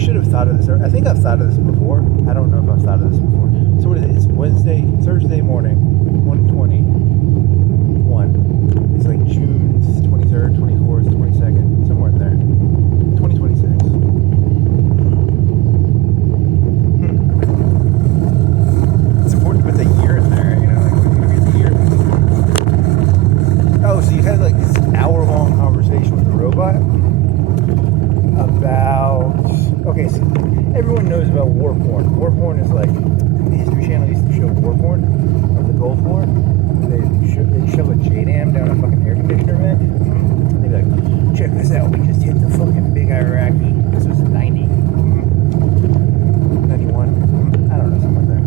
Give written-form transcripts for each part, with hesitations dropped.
should have thought of this. I think I've thought of this before. I don't know if I've thought of this before. So what is it? It's Thursday morning, 1:21. It's like June 23rd, 24th, 22nd, somewhere in there. 2026. It's important to put the year in there, you know, like when you get the year. Oh, so you had like this hour-long conversation with the robot about... Okay, so everyone knows about war porn. War porn is like... The History Channel used to show war porn of the Gulf War. They'd shove a J-Dam down a fucking air conditioner vent. They'd be like, check this out, we just hit the fucking big Iraqi. This was 90. 91. I don't know, somewhere there.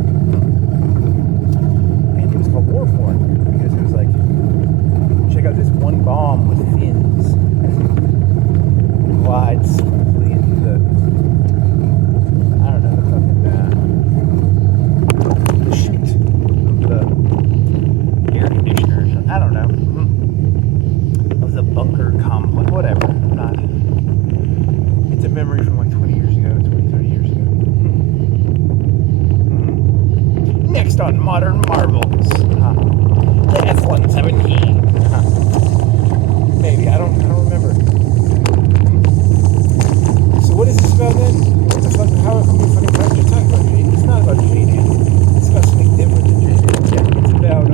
And it was called war porn because it was like, check out this one bomb with fins as it glides smoothly into the, I don't know, the fucking, the chute of the air conditioners. I don't know. Of the bunker complex, whatever. Not. It's a memory from like 20 years ago, 20, 30 years ago. Next on Modern Marvels, the F-117. Maybe, I don't remember. So what is this about then? What the fuck, how come we fucking talking about J-Dan? It's not about J-Dan. It's about something different than J-Dan. Yeah, it's about,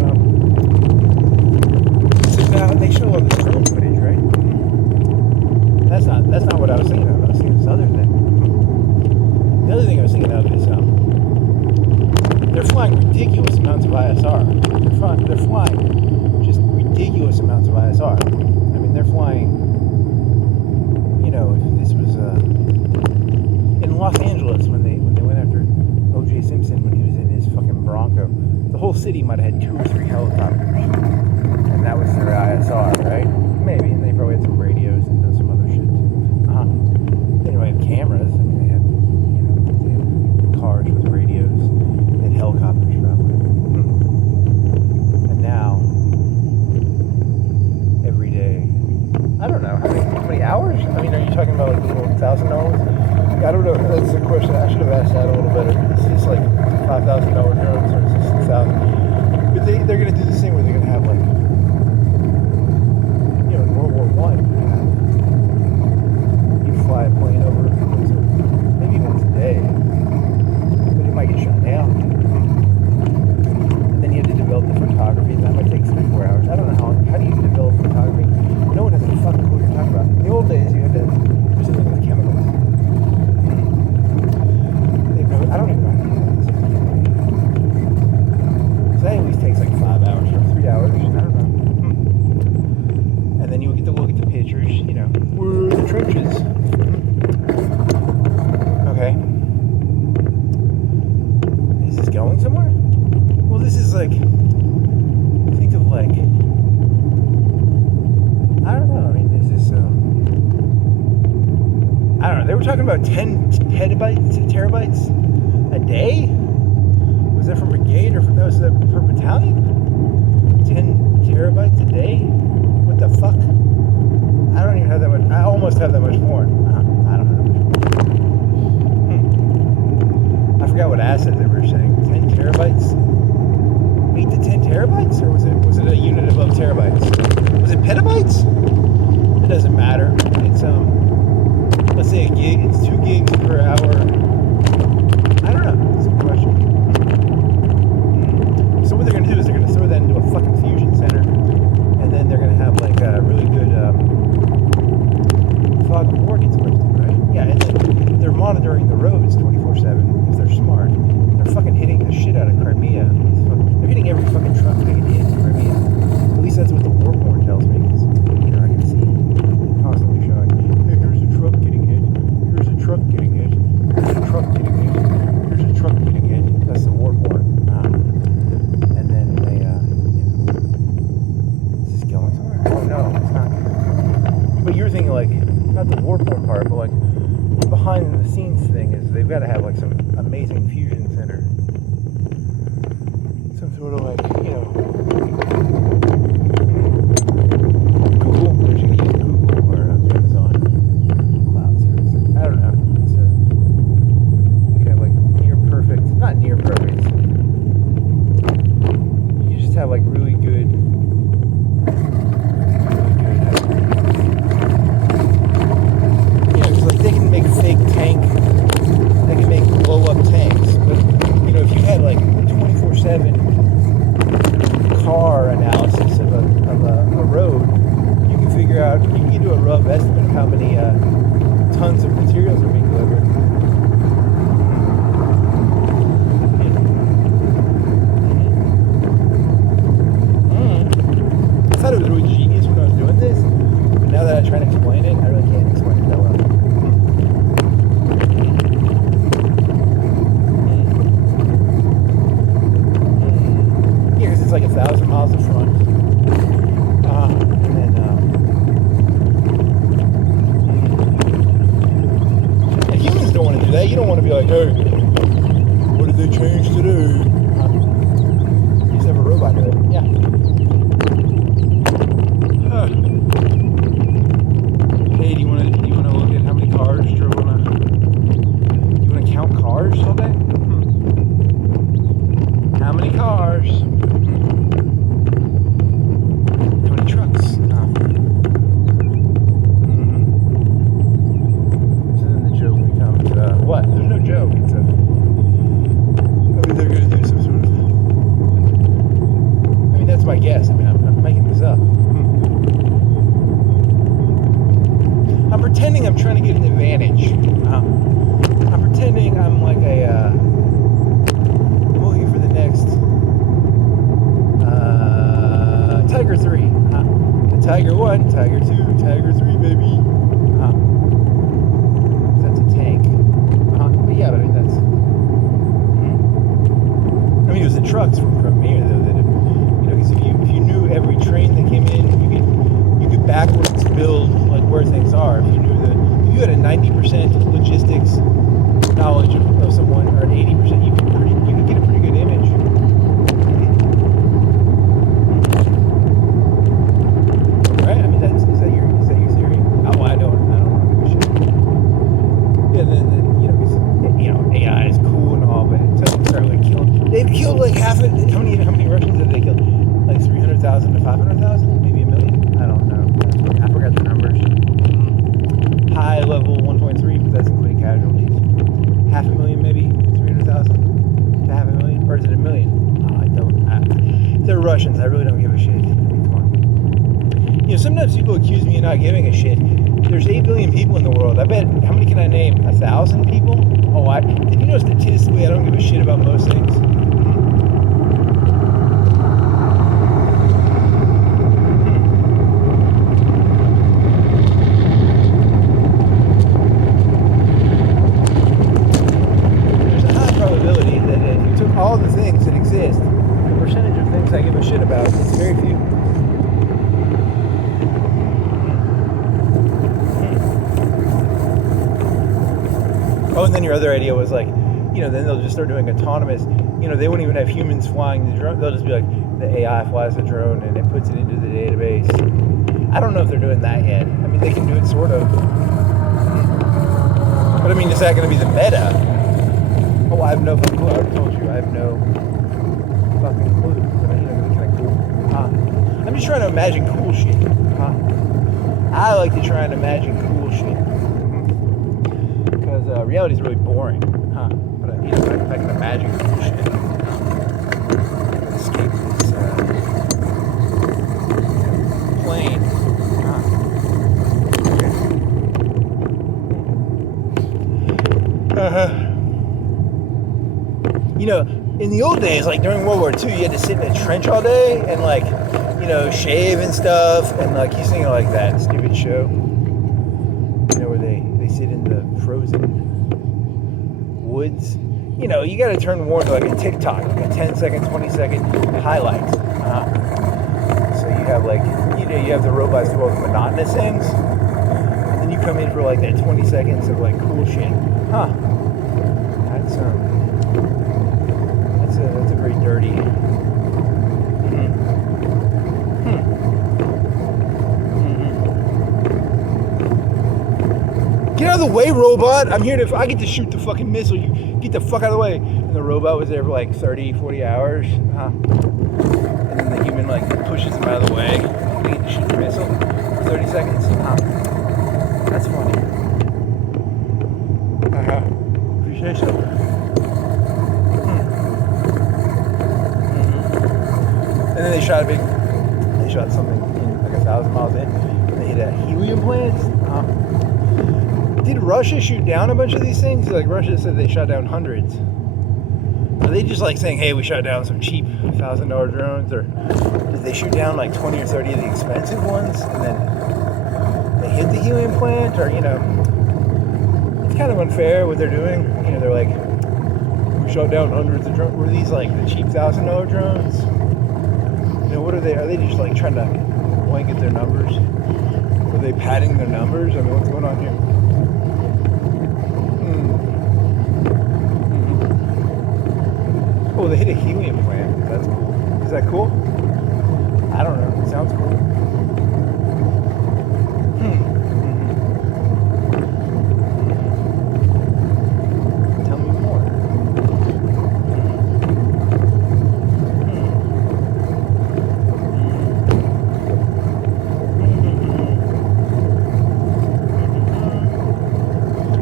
they show all this drone footage, right? That's not what I was thinking of. I was thinking of this other thing. The other thing I was thinking of is, they're flying ridiculous amounts of ISR. They're flying just ridiculous amounts of ISR. I mean, they're flying, you know, if this was in Los Angeles when they went after O.J. Simpson when he was in his fucking Bronco, the whole city might have had 2 or 3 helicopters, and that was their ISR, right? Maybe, and they probably had some radios and some other shit too. They didn't have cameras. I mean, they had, you know, they had cars with radios, they had helicopters probably. And now, every day, I don't know, how many hours? I mean, are you talking about like the little $1,000? I don't know. That's the question. I should have asked that a little better. Is this like $5,000 drones or is this $6,000? But they're going to do this thing where they're going to have like, you know, in World War I, you'd fly a plane over maybe once a day, but it might get shot down. And then you have to develop the photography, and that might take 3-4 hours. I don't know how do you develop photography? No one has a fucking clue what you're talking about. In the old days, you had to do something with chemicals. I don't even know how to do that. So that at least takes like 5 hours or 3 hours. I don't know. And then you get to look at the pictures, you know. We're in the trenches. Okay. Is this going somewhere? Well, this is like, think of like, I don't know. I mean, is this, I don't know. They were talking about 10 terabytes a day? Was that for brigade or was that for battalion? 10 terabytes a day? What the fuck? I don't even have that much. I almost have that much more. I don't have that much more. I forgot what asset they were saying. 10 terabytes? 8 to 10 terabytes? Or was it a unit above terabytes? Was it petabytes? It doesn't matter. It's let's say a gig. It's 2 gigs per hour. I don't know. That's a good question. So what they're going to do is they're going to throw that into a fucking fusion center, and then they're going to have like a really good fog of war gets lifted, right? Yeah, and then they're monitoring the roads 24/7 if they're smart. They're fucking hitting the shit out of Crimea. They're hitting every fucking truck they can hit in Crimea. At least that's what the war porn tells me. Because, you know, I can see constantly showing, hey, here's a truck getting hit. Here's a truck getting hit. Here's a have like really good. Because like they can make fake tank. They can make blow up tanks. But if you had like 24/7 car analysis of a road, you can figure out. You can do a rough estimate of how many tons of materials are being delivered. I thought it was really genius when I was doing this, but now that I try to explain it, I really can't explain it that well. Yeah, because it's like 1,000 miles in front. And humans don't want to do that. You don't want to be like, hey, what did they change today? You just have a robot do it. Yeah. Hey, do you want to look at how many cars drove on a? Do you want to count cars all day? How many cars? How many trucks? So then the joke becomes what? There's no joke. It's I mean, they're going to do some sort of. I mean, that's my guess. I mean, I'm making this up. I'm pretending I'm trying to get an advantage. I'm pretending I'm like I'm looking for the next Tiger 3. Tiger 1, Tiger 2, Tiger 3, baby. That's a tank. But yeah, but I mean, that's. I mean, it was the trucks from here, though, that because if you knew every train that came in, you could backwards build like where things are. If you had a 90% logistics knowledge of someone, or an 80%, you could get a pretty good image. Right? I mean, is that your theory? Oh, I don't give a shit. Yeah, then AI is cool and all, but until they start like killing, they've killed like half of it. How many Russians have they killed? Like 300,000 to 500,000, maybe a million. I don't know. I forgot the numbers. High level 1.3, but that's including casualties. 500,000 maybe, 300,000 to 500,000, or is it a million? They're Russians. I really don't give a shit. I mean, come on. Sometimes people accuse me of not giving a shit. There's 8 billion people in the world. I bet. How many can I name? 1,000 people? Oh, did you know statistically I don't give a shit about most things? All the things that exist, the percentage of things I give a shit about, it's very few. Oh, and then your other idea was like, then they'll just start doing autonomous, they won't even have humans flying the drone. They'll just be like, the AI flies the drone and it puts it into the database. I don't know if they're doing that yet. I mean, they can do it sort of. But I mean, is that going to be the meta? Oh, I have no fucking clue. I already told you. I have no fucking clue. But, it's kind of cool. I'm just trying to imagine cool shit. I like to try and imagine cool shit. Because reality is really boring. But, if I can imagine cool shit, escape this plane. In the old days, like during World War II, you had to sit in a trench all day and like, shave and stuff. And like, you sing like that stupid show, where they sit in the frozen woods. You got to turn more into like a TikTok, like a 10-second, 20-second highlight. So you have like, you have the robots do all the monotonous things. And then you come in for like that 20 seconds of like cool shit. That's a very dirty. Get out of the way, robot! I get to shoot the fucking missile. You get the fuck out of the way. And the robot was there for like 30, 40 hours. And then like pushes them out of the way. They get to shoot the missile for 30 seconds. That's funny. If you say so. And then they shot something like 1,000 miles in. And they hit a helium plant. Did Russia shoot down a bunch of these things? Like Russia said they shot down hundreds. Are they just like saying, hey, we shot down some cheap $1,000 drones? Or did they shoot down like 20 or 30 of the expensive ones? And then they hit the helium plant? Or, you know, it's kind of unfair what they're doing. You know, they're like, we shot down hundreds of drones. Were these like the cheap $1,000 drones? You know, what are they? Are they just like trying to blanket their numbers? Are they padding their numbers? I mean, what's going on here? Oh, they hit a helium plant. That's cool. Is that cool? I don't know. It sounds cool. Tell me more.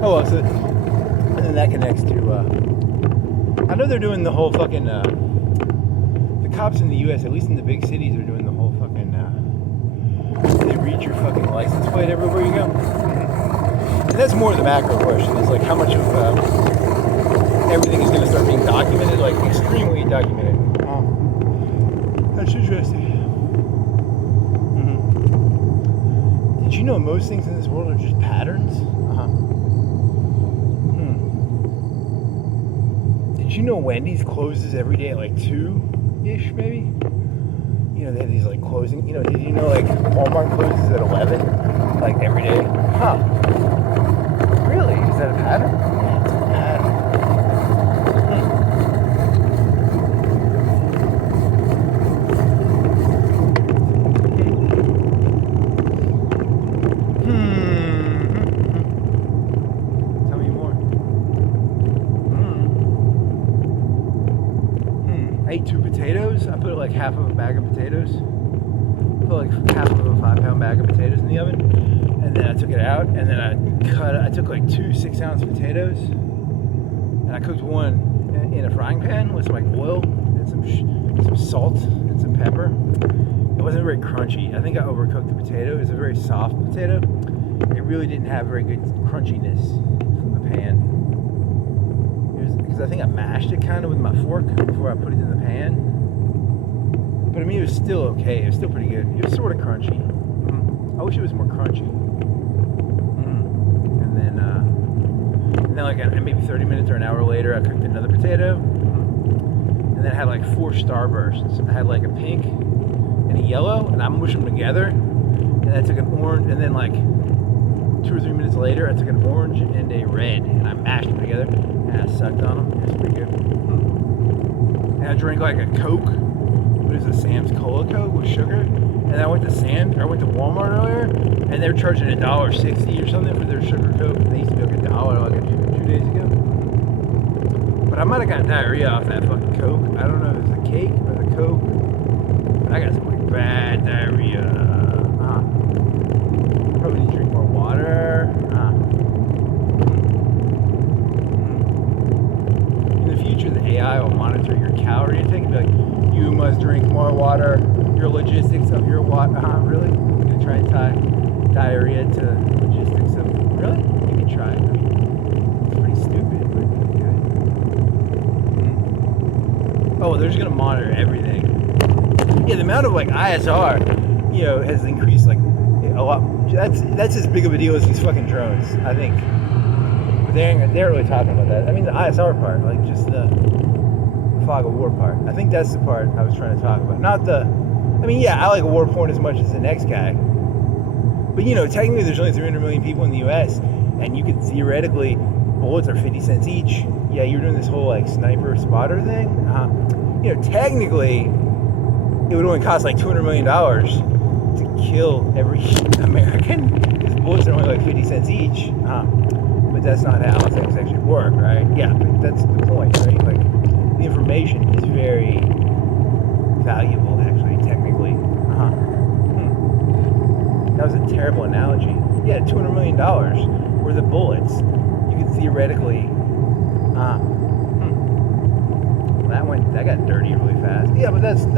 Oh, well, so, and then that connects to, I know they're doing the whole fucking, the cops in the U.S., at least in the big cities, are doing the whole fucking, they read your fucking license plate everywhere you go. And that's more the macro question, is like how much of everything is going to start being documented, like extremely documented. That's interesting. Did you know most things in this world are just patterns? Did you know Wendy's closes every day at like 2-ish maybe? You know, they have these like closing, you know, did you know like Walmart closes at 11? Like every day? Huh. Really? Is that a pattern? Yeah, it's a pattern. Tell me more. I ate 2 potatoes. I put like half of a bag of potatoes. Put like half of a 5-pound bag of potatoes in the oven. And then I took it out. And then I took like 2 6-ounce potatoes. And I cooked one in a frying pan with some like oil and some salt and some pepper. It wasn't very crunchy. I think I overcooked the potato. It was a very soft potato. It really didn't have very good crunchiness from the pan. Because I think I mashed it kind of with my fork before I put it in the pan. But I mean, it was still okay. It was still pretty good. It was sort of crunchy. I wish it was more crunchy. And then like maybe 30 minutes or an hour later, I cooked another potato. And then I had like 4 starbursts. I had like a pink and a yellow, and I mushed them together. And I took an orange, and then like 2 or 3 minutes later, I took an orange and a red, and I mashed them together. And I sucked on them. It's pretty good. And I drank like a Coke. What is it? Sam's Cola Coke with sugar. And I went to Walmart earlier, and they were charging $1.60 or something for their sugar Coke. And they used to be like $1 like 2 days ago. But I might have gotten diarrhea off that fucking Coke. I don't know if it's the cake or the Coke. But I got some like bad diarrhea. Probably need to drink more water. The AI will monitor your calorie intake and be like, you must drink more water, your logistics of your water. Really? You're going to try and tie diarrhea to logistics of, really? You can try it. I mean, it's pretty stupid, but good. Oh, they're just going to monitor everything. Yeah, the amount of like ISR, you know, has increased like a lot. That's as big of a deal as these fucking drones, I think. They're really talking about that. I mean, the ISR part, like just the fog of war part. I think that's the part I was trying to talk about. Not the, I mean, yeah, I like war porn as much as the next guy. But, you know, technically there's only 300 million people in the U.S., and you could theoretically, bullets are 50 cents each. Yeah, you're doing this whole, like, sniper spotter thing. You know, technically, it would only cost, like, $200 million to kill every American, because bullets are only, like, 50 cents each. But that's not how things actually work, right? Yeah, but that's the point, right? Like, the information is very valuable, actually, technically. That was a terrible analogy. Yeah, $200 million worth of bullets. You could theoretically. That got dirty really fast. Yeah, but that's an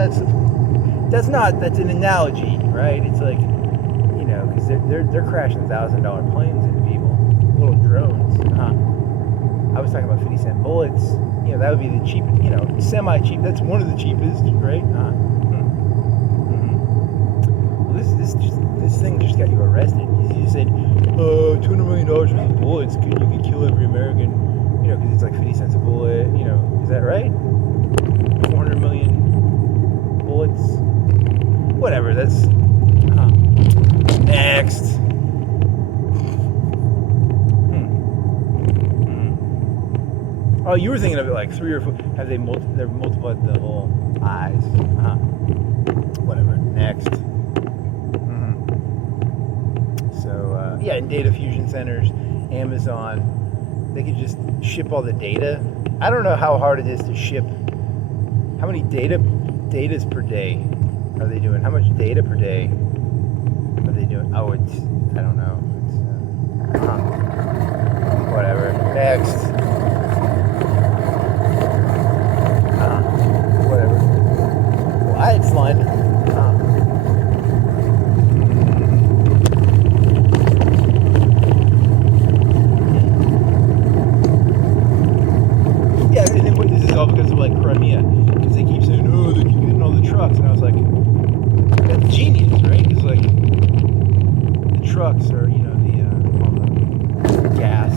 analogy, right? It's like, because they're crashing $1,000 planes into people, little drones. I was talking about 50-cent bullets. That would be the cheap, semi-cheap. That's one of the cheapest, right? Well, this thing just got you arrested. You said, $200 million worth of bullets. You could kill every American, because it's like 50 cents a bullet. Is that right? 400 million bullets. Whatever. That's next. Oh, you were thinking of it like 3 or 4. Have they've multiplied the whole eyes? Whatever. Next. So yeah, in data fusion centers, Amazon, they could just ship all the data. I don't know how hard it is to ship. How many datas per day are they doing? How much data per day are they doing? Oh, I don't know. It's whatever. Next. Whatever. Well, I had fun. Yeah, and then this is all because of like Crimea, because they keep saying, oh, they keep getting all the trucks, and I was like, that's genius, right? Because like the trucks are, all the gas.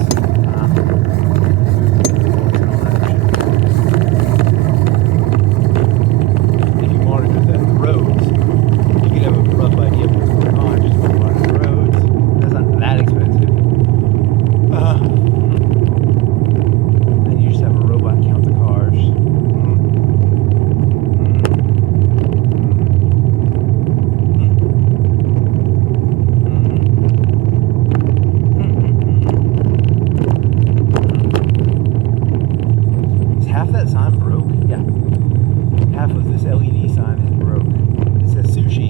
If you monitor the roads, you can have a rough idea of what's going on just by monitoring the roads. That's not that expensive. Then you just have a robot count the cars. Is half that sign broke? Yeah. Half of this LED sign is broke. It says sushi,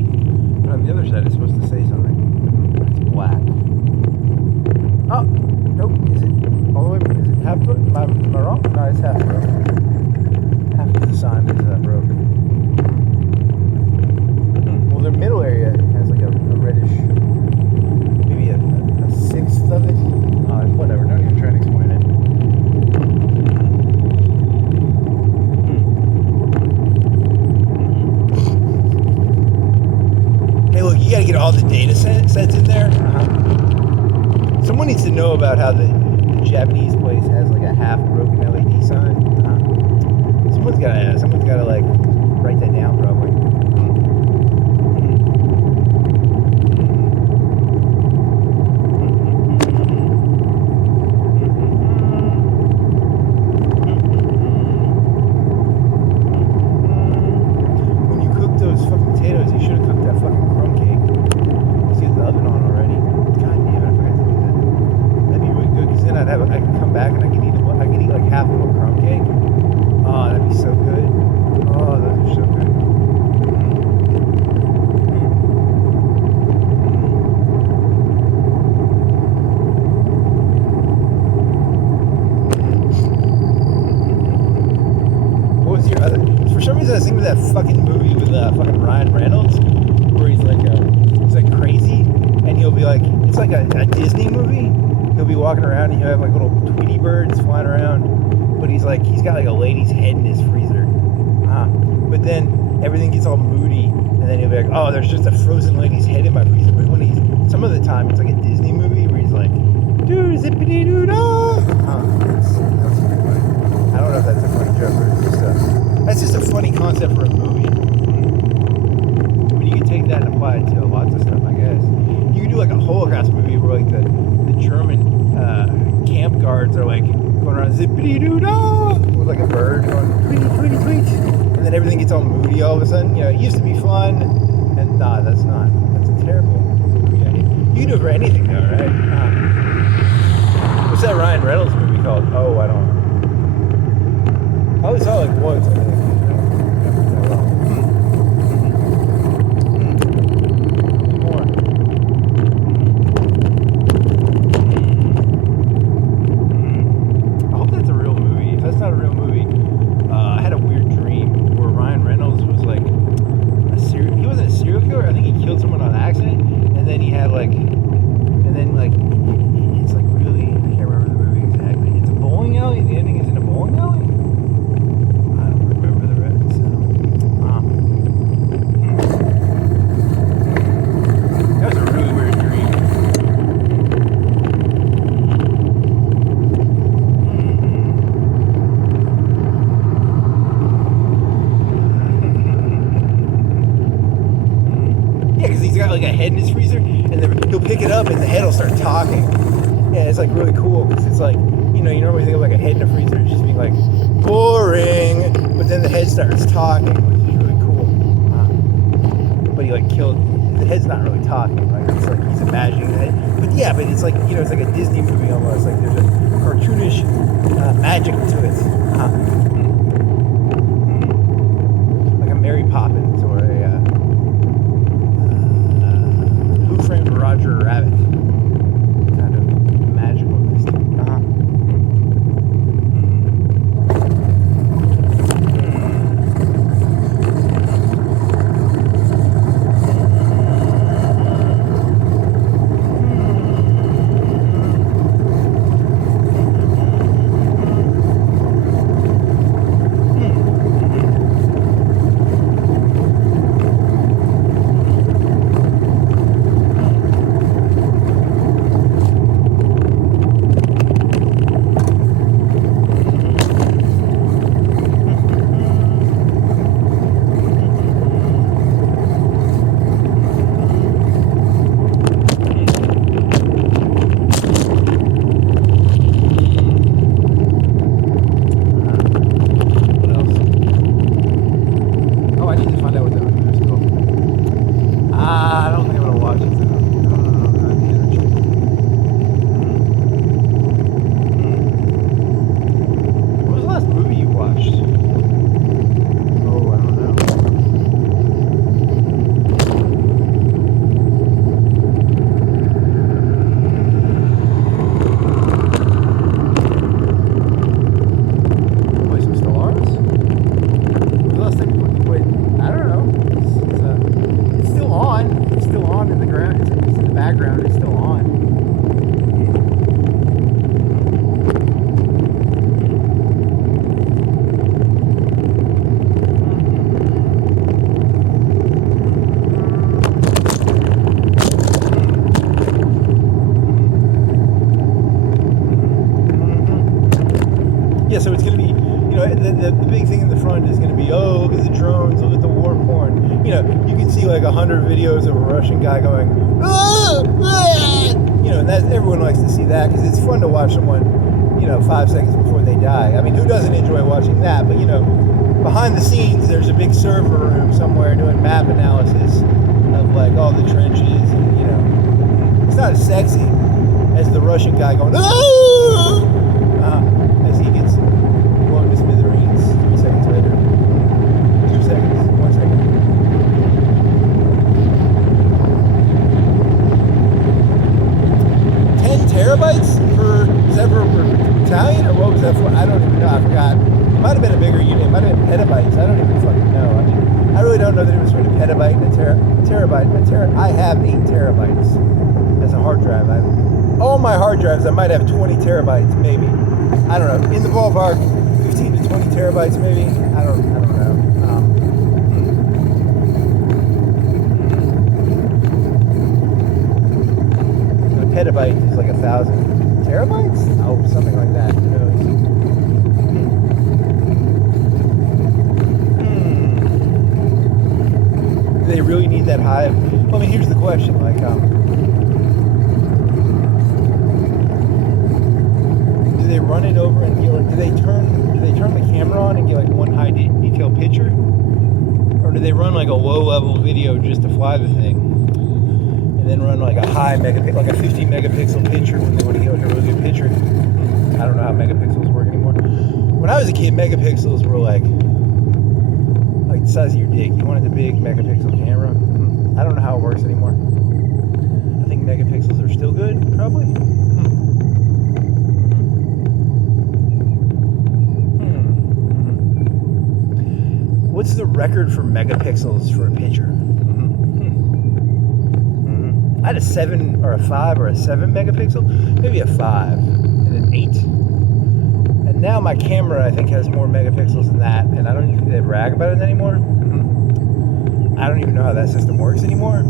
but on the other side it's supposed to say something. It's black. Oh, nope. Is it all the way? Is it half broke? Am I wrong? No, it's half broke. Half of the sign is broke. Well, the middle area has like a reddish, maybe a sixth of it. Whatever. Don't even try to explain it. Hey, look, you got to get all the data sets in there. Someone needs to know about how the Japanese place has like a half broken LED sign. Someone's got to like write that down probably. When you cook those fucking potatoes, you should have cooked that fucking crumb cake. See the oven on already. God damn it, I forgot to do that. That'd be really good, because then I could come back and I could eat like half of a crumb cake. Oh, that'd be so good. Oh, those are so good. What was your other? For some reason, I was thinking of that fucking movie with fucking Ryan Reynolds, where he's like crazy, and he'll be like, it's like a Disney movie. He'll be walking around and he'll have like little Tweety birds flying around, but he's got like a lady's head in his freezer. But then everything gets all moody, and then he'll be like, oh, there's just a frozen lady's head in my freezer. But when some of the time it's like a Disney movie where he's like, dude, zippity doo dah. That's pretty funny. I don't know if that's a funny joke or that's just a funny concept for a movie. But you can take that and apply it to lots of stuff, I guess. You can do like a Holocaust movie where like the German camp guards are like going around zippity doo dah with like a bird going tweety tweety tweet, and then everything gets all moody all of a sudden. It used to be fun, and that's not. That's a terrible movie idea. You can do it for anything though, right? What's that Ryan Reynolds movie called? Oh, I don't. I only saw it like once, I think. More. head in his freezer, and then he'll pick it up, and the head will start talking. Yeah, it's like really cool because it's like, you normally think of like a head in a freezer as just being like boring, but then the head starts talking, which is really cool. But he like killed. The head's not really talking, like it's like he's imagining the head. But yeah, but it's like it's like a Disney movie almost. Like there's a cartoonish magic to it. Like a Mary Poppins or a Who Framed Roger Rabbit kind of magicalness. Yeah, so it's going to be, the big thing in the front is going to be, oh, look at the drones, look at the war porn. You can see like 100 videos of a Russian guy going, ah, ah! And everyone likes to see that because it's fun to watch someone, 5 seconds before they die. I mean, who doesn't enjoy watching that? But, behind the scenes, there's a big server room somewhere doing map analysis of like all the trenches and, it's not as sexy as the Russian guy going, ah! As he gets blown to smithereens 3 seconds later. 2 seconds. 1 second. 10 terabytes per, is that per battalion or what was that for? I don't even know. I forgot. It might have been a bigger unit. It might have been petabytes. I don't even fucking know. I mean, I really don't know the difference between a petabyte and a terabyte. I have 8 terabytes as a hard drive. All my hard drives, I might have 20 terabytes, maybe. I don't know. In the ballpark, 15 to 20 terabytes, maybe. I don't know. A petabyte is like 1,000 terabytes? Oh, something like that. Who knows? Do they really need that high? Well, I mean, here's the question. Like, do they run it over and get, like, do they turn the camera on and get like one high detail picture, or do they run like a low level video just to fly the thing, and then run like a high megapixel, like a 50 megapixel picture when they want to get like a really good picture? I don't know how megapixels work anymore. When I was a kid, megapixels were like the size of your dick. You wanted the big megapixel camera. I don't know how it works anymore. I think megapixels are still good, probably. What's the record for megapixels for a picture? I had a 7 or a 5 or a 7 megapixel, maybe a 5 and an 8. And now my camera, I think, has more megapixels than that, and I don't even think they brag about it anymore. I don't even know how that system works anymore.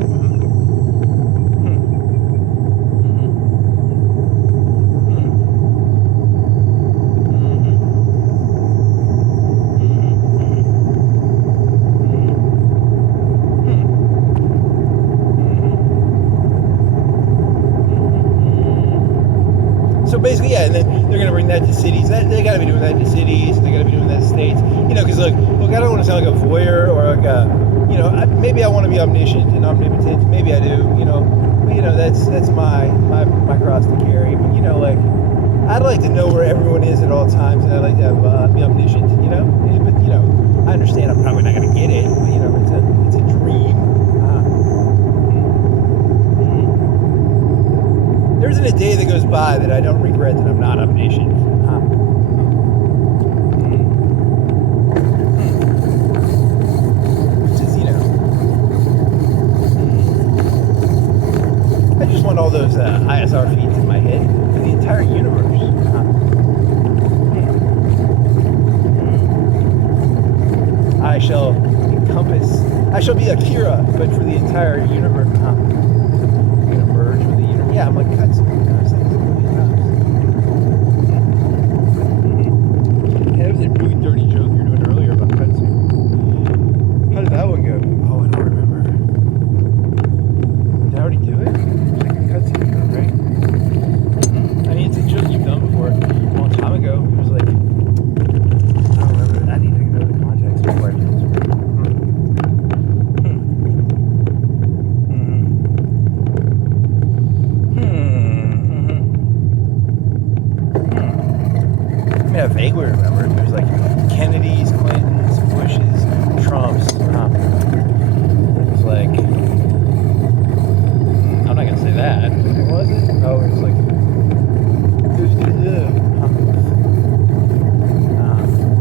that to cities. They got to be doing that to cities. They got to be doing that to states. You know, because look, I don't want to sound like a voyeur or like a, you know, maybe I want to be omniscient and omnipotent. Maybe I do. You know, but, you know, that's my cross to carry. But you know, like, I'd like to know where everyone is at all times, and I'd like to have be omniscient. You know, but you know, I understand I'm probably not going to get it. But, you know, it's a dream. There isn't a day that goes by that I don't regret that I'm not omniscient. Which is, you know, I just want all those ISR feeds in my head for the entire universe. I shall be Akira, but for the entire universe. Yeah, I'm like, cuts. Yeah, that was a really dirty joke you were doing earlier about kudzu. How did that one go? Oh, I don't remember. Did I already do it? It was like a kudzu joke, right? I mean, it's a joke you've done before a long time ago. It was like, I don't remember. I need to know the context before I do this. I vaguely remember it was like Kennedy's, Clinton's, Bush's, Trump's. It was like, I'm not gonna say that. What was it? Oh, it was like,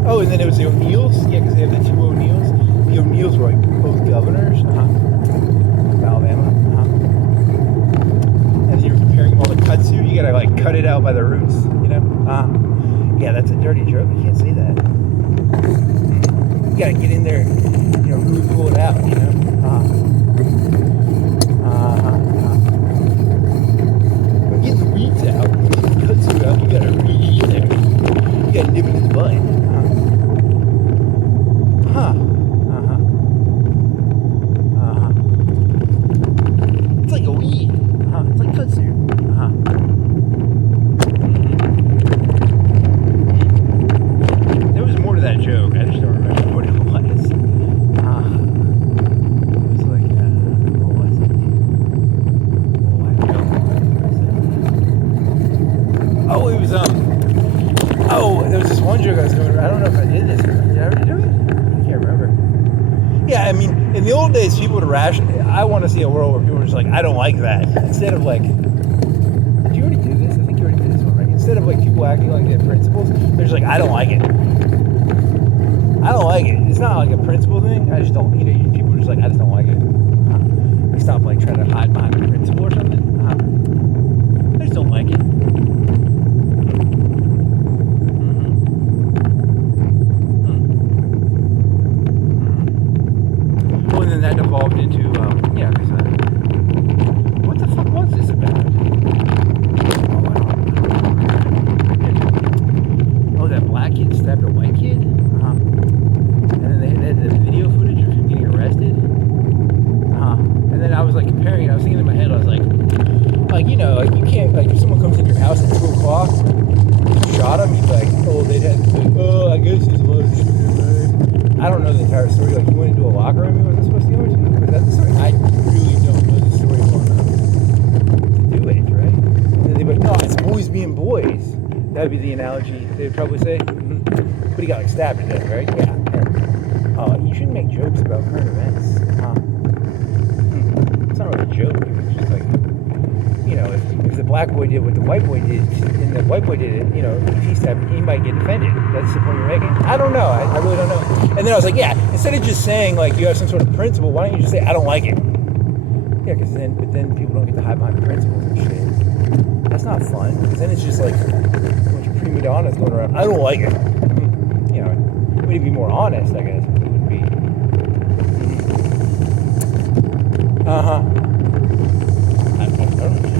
oh, and then it was the O'Neills. Yeah, because they have the two O'Neills. The O'Neills were like both governors of Alabama. And you're comparing them all to kudzu. You gotta like cut it out by the roots, you know. Yeah, that's a dirty joke. You can't say that. You gotta get in there, you know, really pull it out, you know. Get the weeds out. Kudzu out. You gotta reach in there. You gotta nip it in the bud. It's like a weed. It's like kudzu. That joke, I just don't remember what it was. It was like, what was it? Oh, I don't know. Oh, it was, there was this one joke I was doing. I don't know if I did this. Did I already do it? I can't remember. Yeah, I mean, in the old days, people would I want to see a world where people were just like, I don't like that. Instead of like, did you already do this? I think you already did this one, right? Instead of like people acting like they have principles, they're just like, I don't like it. I don't like it. It's not like a principle thing. I just don't, you know, people are just like, I just don't like it. They stop like trying to hide behind a principle or something. I just don't like it. Well, and then that evolved into, yeah, because, what the fuck was this about? Oh, that black kid stabbed a white kid? The video footage of him getting arrested. And then I was like comparing it. I was thinking in my head, I was like, you know, like you can't, like if someone comes in your house at 2 o'clock, shot him, you'd be like, oh, they'd have to be like, oh, I guess there's a lot of shooting, right? I don't know the entire story. Like, he went into a locker room he wasn't supposed to go into. Was that the story? I really don't know the story well enough to do it, right? And then they'd be like, no, it's boys being boys. That would be the analogy they'd probably say. But he got like stabbed to death, right? Yeah. You shouldn't make jokes about current events. It's not really a joke. It's just like, you know, if the black boy did what the white boy did, and the white boy did it, you know, if he stabbed, he might get offended. That's the point you're making? I don't know. I really don't know. And then I was like, yeah, instead of just saying, like, you have some sort of principle, why don't you just say, I don't like it? Yeah, because then people don't get to hide behind the principles and shit. That's not fun. Because then it's just like a bunch of prima donnas going around, I don't like it. You know, it would be more honest, I guess.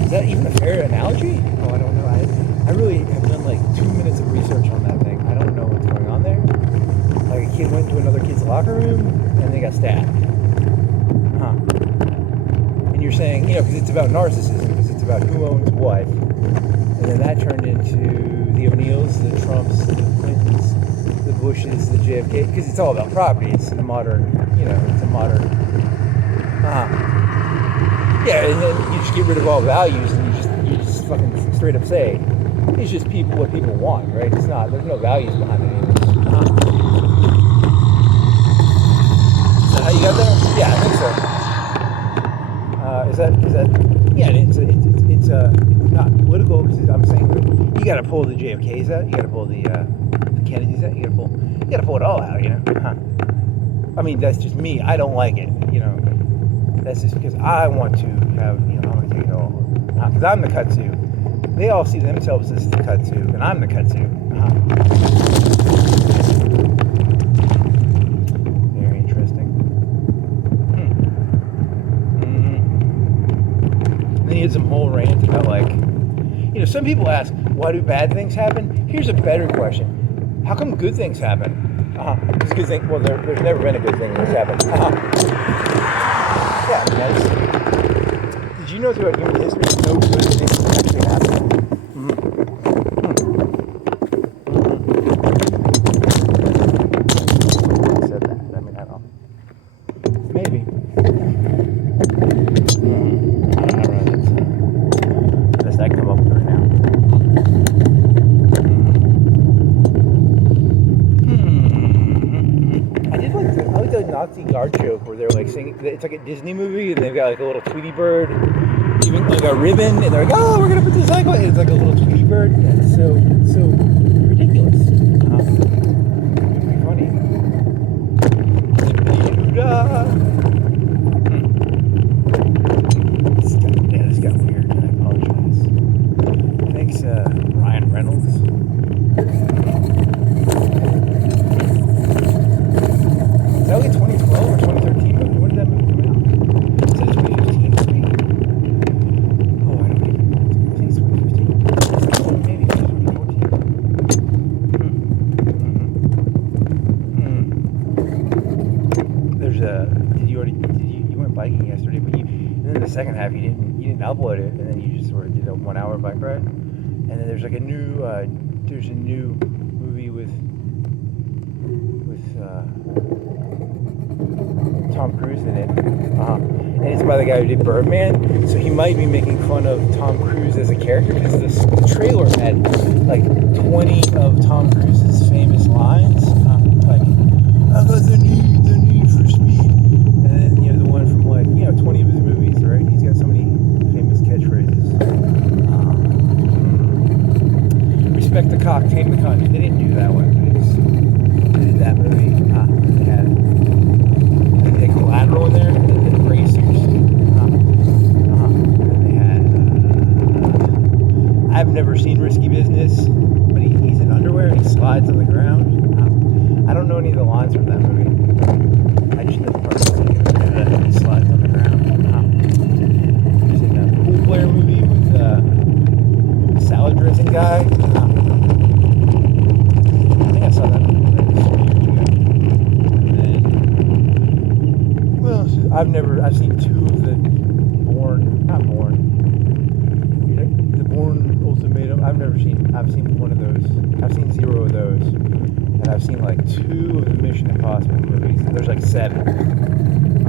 Is that even a fair analogy? Oh, I don't know. I really have done like 2 minutes of research on that thing. I don't know what's going on there. Like a kid went to another kid's locker room and they got stabbed. And you're saying, you know, because it's about narcissism, because it's about who owns what. And And then that turned into the O'Neills, the Trumps, the Clintons, the Bushes, the JFK, because it's all about property. It's a modern, it's a modern. Yeah, and then you just get rid of all values, and you just fucking straight up say it's just what people want, right? It's not. There's no values behind it. Is that how you got there? Yeah, I think so. Is that? Yeah, it's not political because I'm saying that you got to pull the JFKs out, you got to pull the Kennedys out, you got to pull it all out, I mean, that's just me. I don't like it, That's just because I want to have, I want to take it all. Because I'm the kudzu. They all see themselves as the kudzu, and I'm the kudzu. Very interesting. Then he had some whole rant about some people ask, why do bad things happen? Here's a better question. How come good things happen? It's good thing. Well, there's never been a good thing that's happened. Yeah, did you know throughout human history, no good things actually happen? I said that. I mean, I don't know. Maybe. I don't know. Does that come up with right now? I like the Nazi guard joke where they're singing. It's like a Disney movie, and they've got a little Tweety bird, even a ribbon, and they're like, "Oh, we're gonna put this cycle." And it's like a little Tweety bird. Yeah, it's so ridiculous. Pretty funny. This got weird. I apologize. Thanks, Ryan Reynolds. Is that 2012 or 2013 movie? When did that movie come out? Is that 2015 movie? Oh, I don't even know. I think it's 2015. Maybe 2014. There's you went biking yesterday, but and then the second half you didn't upload it, and then you just sort of did a 1 hour bike ride. And then there's a new movie with Tom Cruise in it, and it's by the guy who did Birdman, so he might be making fun of Tom Cruise as a character, because the trailer had 20 of Tom Cruise's famous lines, I got the need for speed, and then the one from 20 of his movies, right? He's got so many famous catchphrases. Respect the cock, tame the cunt. They didn't do that one. They did that movie. They had Collateral in there, and then Racers. And then they had. I've never seen Risky Business, but he's in underwear and he slides on the ground. I don't know any of the lines from that movie. I just know the part where he slides on the ground. He's in a pool player movie with the salad dressing guy. I think I saw that movie I've seen two of the the Bourne Ultimatum. I've seen one of those. I've seen 0 of those. And I've seen 2 of the Mission Impossible movies. There's 7.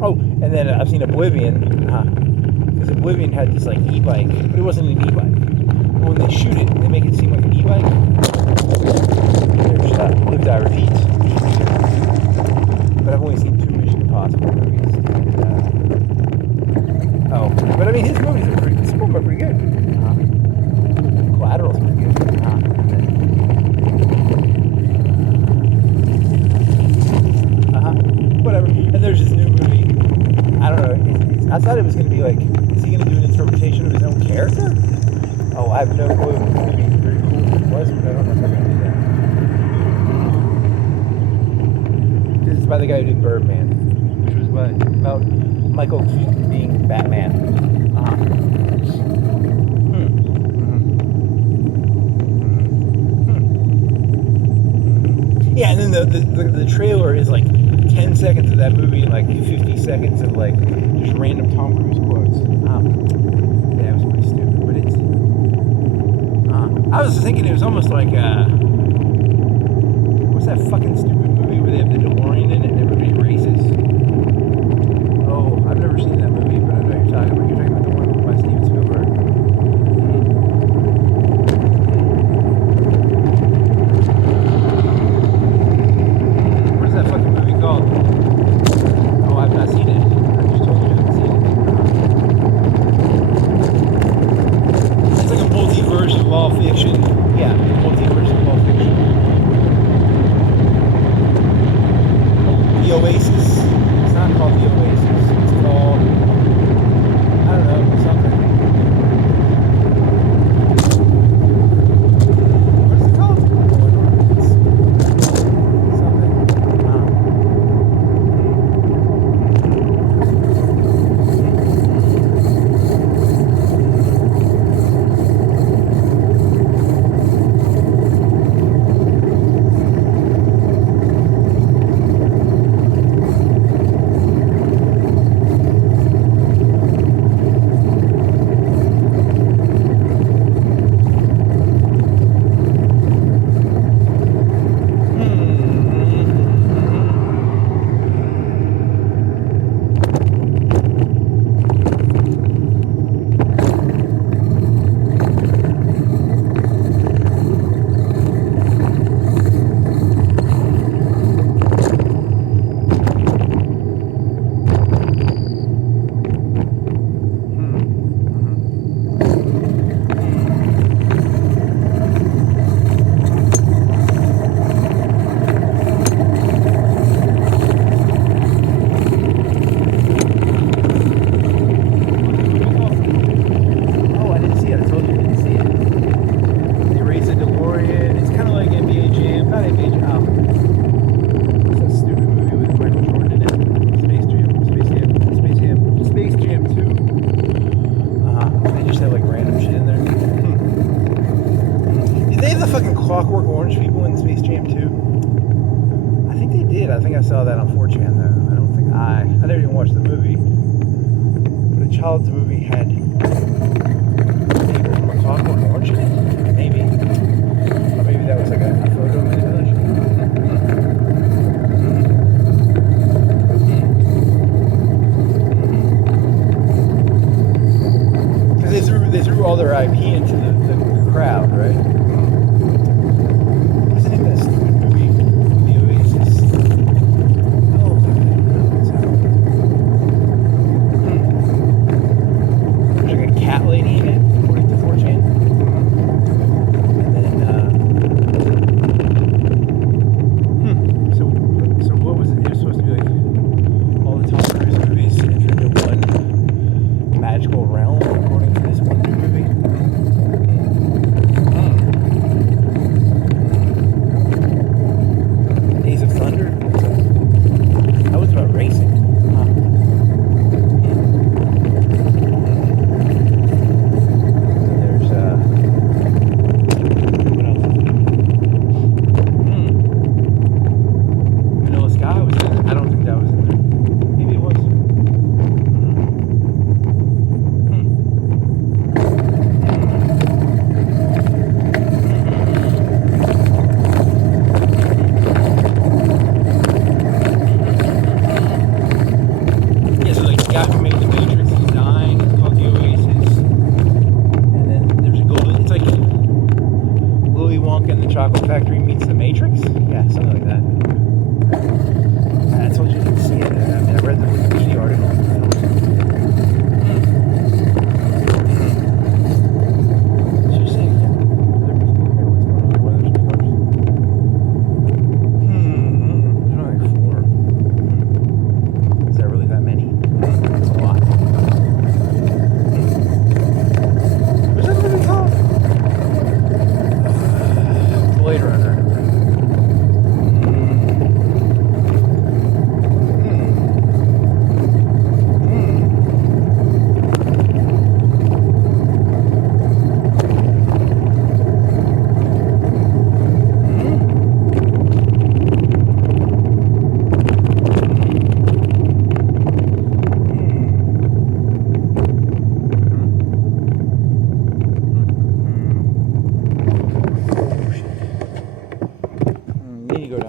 Oh, and then I've seen Oblivion. Because Oblivion had this e-bike, but it wasn't an e-bike. But when they shoot it, they make it seem like an e-bike. There's Live, Die, Repeat. But I've only seen 2 Mission Impossible movies. And, but I mean, his movies are pretty. Some of them are pretty good. Collateral's pretty good. Whatever. And there's this new movie. I don't know. I thought it was going to be is he going to do an interpretation of his own character? Oh, I have no clue. It would be very cool if it was, but I don't know if they're going to do that. This is by the guy who did Birdman, which was about Michael Keaton being Batman. Yeah, and then the trailer is 10 seconds of that movie and 50 seconds of just random Tom Cruise quotes. Yeah, it was pretty stupid. I was thinking it was almost like what's that fucking stupid movie where they have the DeLorean in it and everybody races? Oh, I've never seen that movie, but I know what you're talking about. You're talking about the one by Steven Spielberg. What is that fucking movie called? Oh, I've not seen it. I just told you I haven't seen it. It's like a multiverse of all fiction. Yeah, multiverse of all fiction. The Oasis. It's not called The Oasis. It's called, I don't know, something. What is it called? It's something. Clockwork Orange people in Space Jam 2? I think they did. I think I saw that on 4chan though. I don't think I never even watched the movie. But a child's movie had people from a Clockwork Orange in it? Maybe. Or maybe that was like a photo manipulation. Because they threw all their IP into the crowd, right? Realm, according to this one new movie.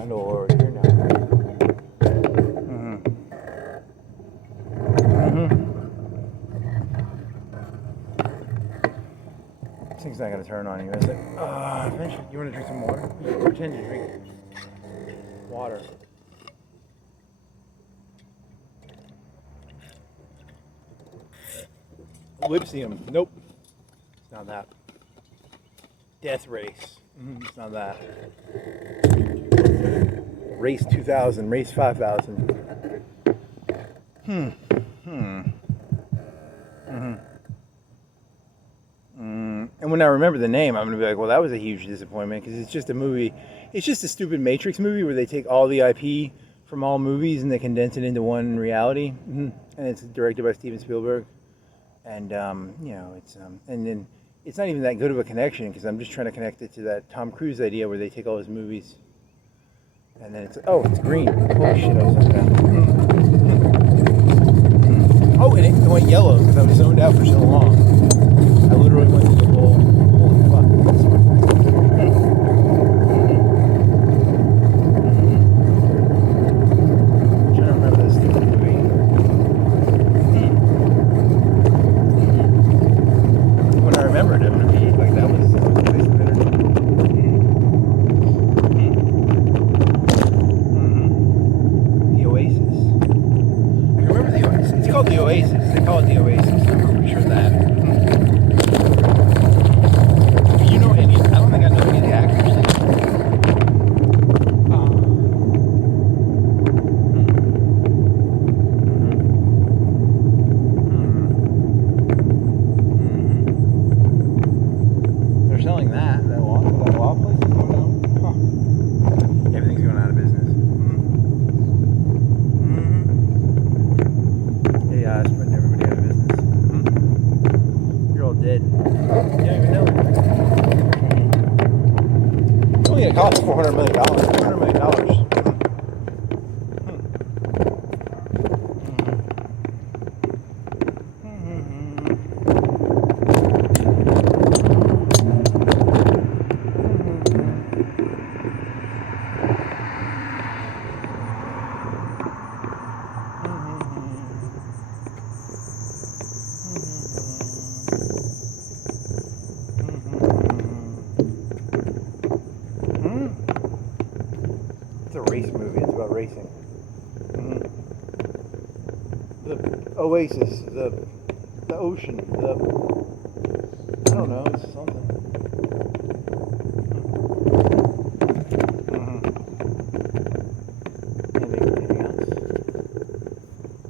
kind of lower here now. Mm-hmm. Mm-hmm. This thing's not gonna turn on you, is it? Eventually, you want to drink some water? Pretend to drink water. Elysium. Nope. It's not that. Death Race. It's not that. Race 2000. Race 5000. And when I remember the name, I'm going to be like, well, that was a huge disappointment because it's just a movie. It's just a stupid Matrix movie where they take all the IP from all movies and they condense it into one reality. And it's directed by Steven Spielberg. And, it's, and then it's not even that good of a connection because I'm just trying to connect it to that Tom Cruise idea where they take all his movies. And then it's, oh, it's green. Holy shit, I was zoned out. Oh, and it went yellow because I was zoned out for so long. I literally went through the whole, holy fuck. I'm trying to remember this stupid movie. When I remembered it, I'm going to be like, that was a waste of energy. The Oasis. I remember the Oasis. It's called the Oasis. They call it the Oasis. I'm pretty sure that. You know any? I don't think I know any of the actors. They're selling that law place is going down. Huh. Everything's going out of business. Yeah, it's putting everybody out of business. You're all dead. You don't even know it. It's only going to cost $400 million. $400 million. It's a race movie. It's about racing. The Oasis, the ocean, I don't know, it's something. Anything else?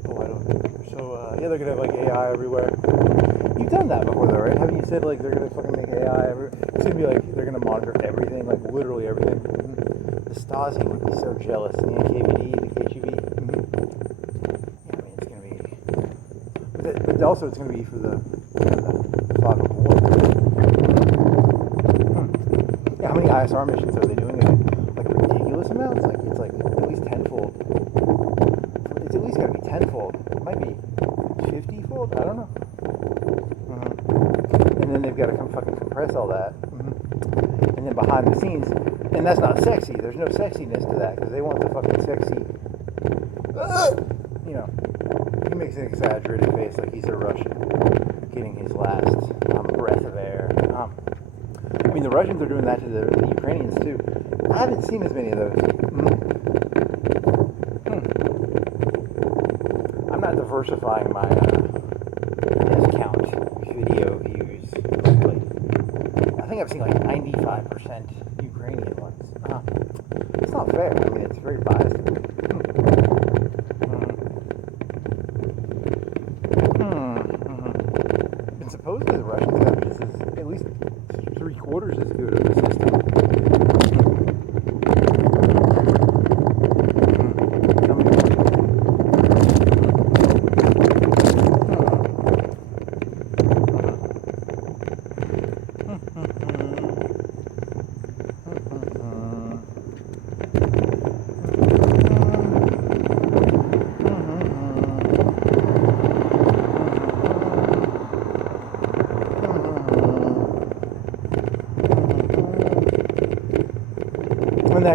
Oh, I don't know. So, yeah, they're gonna have like AI everywhere. You've done that before though, right? Haven't you said like they're gonna fucking make AI everywhere? It's gonna be like, they're gonna monitor everything, like literally everything. The Stasi would be so jealous, and the NKVD, the KGB. Yeah, I mean, it's gonna be. But also, it's gonna be for the fog of war. Yeah, how many ISR missions are they doing? Like ridiculous amounts? Like it's like at least tenfold. It's at least gotta be tenfold. It might be 50-fold. I don't know. And then they've got to come fucking compress all that. And then behind the scenes. And that's not sexy. There's no sexiness to that because they want the fucking sexy. You know, he makes an exaggerated face like he's a Russian getting his last breath of air. I mean, the Russians are doing that to the Ukrainians too. I haven't seen as many of those. I'm not diversifying my discount video views. I think I've seen like 95% Ukrainian ones. It's not fair. I mean, it's very biased. And supposedly the Russians have this is at least 3/4 as good of a system.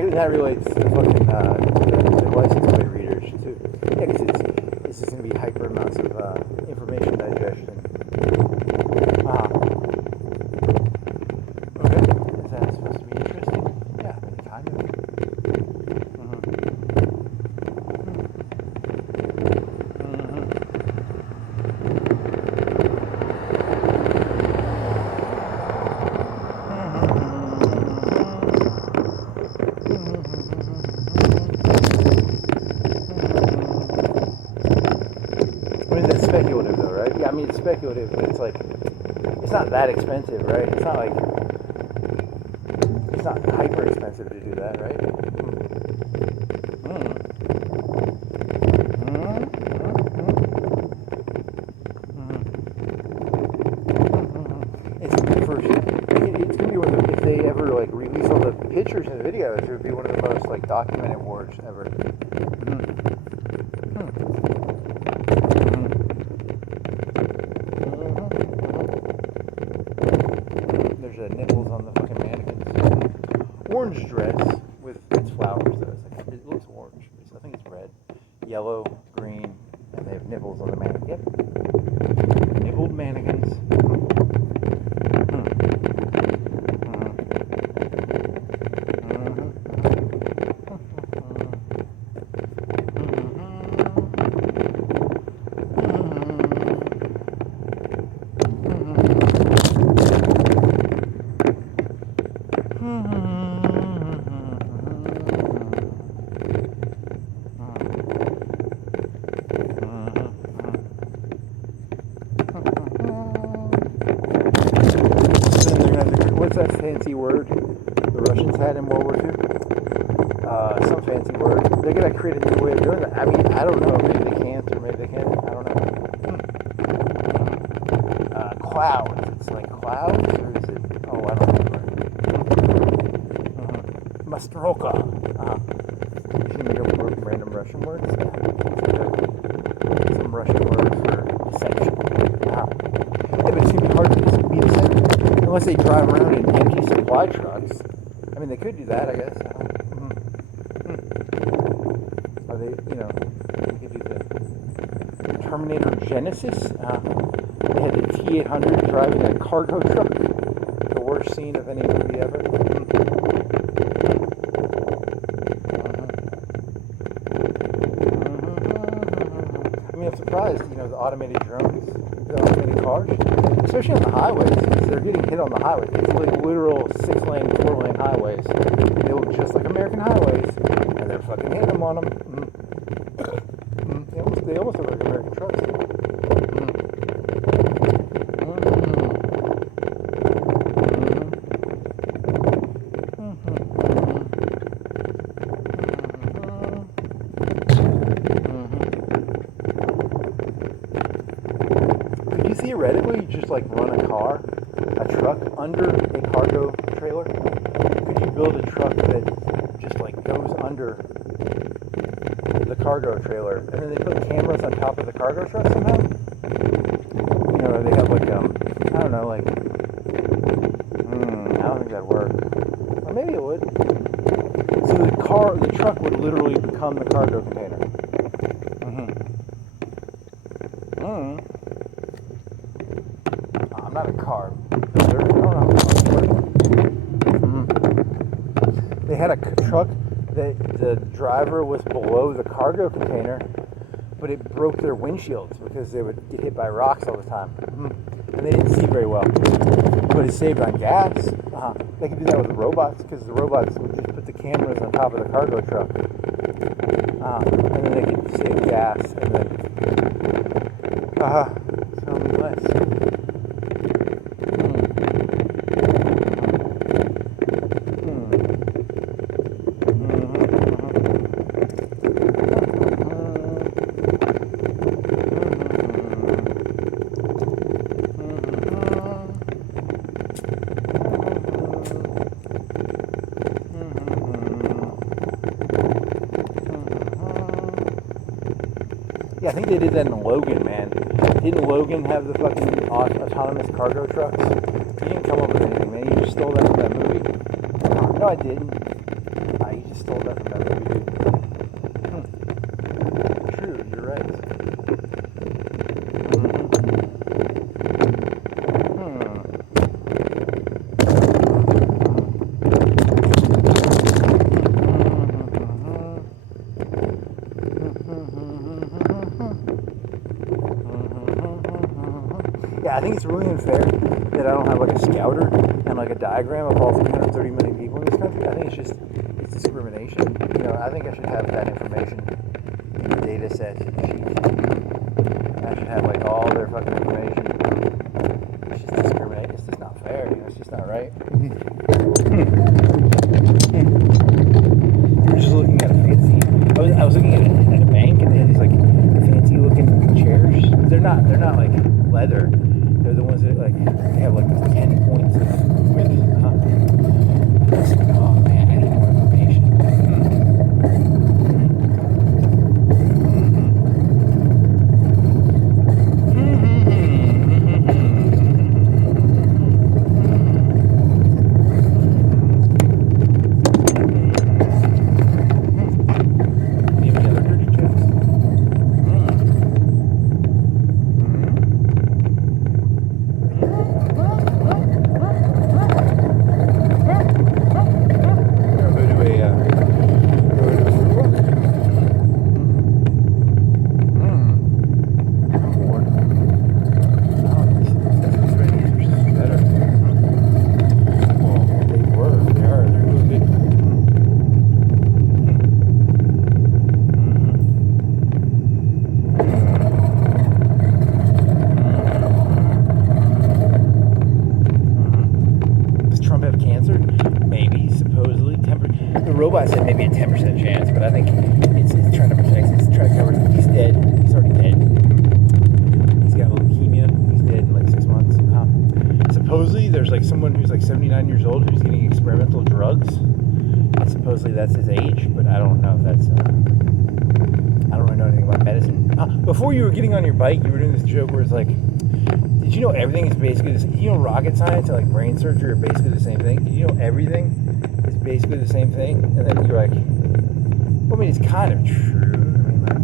that relates to fucking the license plate readers too. Yeah, because it's just going to be hyper amounts of information digestion. Okay. Is that supposed to be interesting? Yeah, I mean, kind of. I mean, that's speculative though, right? Yeah, I mean, it's speculative, but it's like, it's not that expensive, right? It's not like, it's not hyper expensive to do that, right? It's gonna be it's gonna be one of the, if they ever like release all the pictures and videos, it would be one of the most like documented wars ever. There's nipples on the fucking mannequins. Orange dress with its flowers though. It looks orange. I think it's red, yellow, green, and they have nipples on the mannequin. Yep. Nippled mannequins. What's that fancy word the Russians had in World War II? Some fancy word. They're gonna create a new way of doing that. I mean, I don't know. Maybe they can't, or maybe they can. I don't know. Clouds. It's like clouds, or is it? Oh, I don't remember. Mastroka. You can make up random Russian words. Yeah. Some Russian words for deception. Yeah, but it's gonna be hard to be deceptive unless they drive around in empty supply trucks. I mean, they could do that, I guess. Or they, they could do the Terminator Genesis. They had the T-800 driving a cargo truck. The worst scene of any movie ever. I mean, I'm surprised, the automated drones, the automated cars, especially on the highways. They're getting hit on the highways. It's like literal 6-lane, 4-lane highways. They look just like American highways, and they're fucking hitting them on them. They almost look like American trucks. Could you theoretically just like run a truck under a cargo trailer? Could you build a truck that just like goes under the cargo trailer, and then they put cameras on top of the cargo truck somehow? They have like I don't know, like I don't think that'd work. Or maybe it would. So the truck would literally become the cargo container. I'm not a car builder. I don't know how cars work. They had a truck that the driver was below the cargo container, but it broke their windshields because they would get hit by rocks all the time. And they didn't see very well. But it saved on gas. They could do that with the robots, because the robots would just put the cameras on top of the cargo truck. And then they could save gas and then so less. Yeah, I think they did that in Logan, man. Didn't Logan have the fucking autonomous cargo trucks? You didn't come up with anything, man. You just stole that from that movie. No, I didn't. You Just stole that from that movie, dude. True, you're right. Yeah, I think it's really unfair that I don't have like a scouter and like a diagram of all 330 million people in this country. I think it's discrimination. You know, I think I should have that information in the data set sheet. I should have like all their fucking information. It's just discrimination. It's just not fair. You know, it's just not right. You're just looking at a fancy. I was looking at a bank and they had these like fancy looking chairs. They're not like leather. They're the ones that like they have like 10 points of width. Oh man, I need more information. Robot said maybe a 10% chance, but I think it's trying to protect. It's trying to cover. He's dead. He's already dead. He's got leukemia. He's dead in like 6 months. Supposedly, there's like someone who's like 79 years old who's getting experimental drugs, and supposedly that's his age. But I don't know if that's. I don't really know anything about medicine. Before you were getting on your bike, you were doing this joke where it's like, did you know everything is basically this? You know, rocket science and like brain surgery are basically the same thing. Did you know everything is basically the same thing? And then you're like, well, I mean, it's kind of true. I mean, like,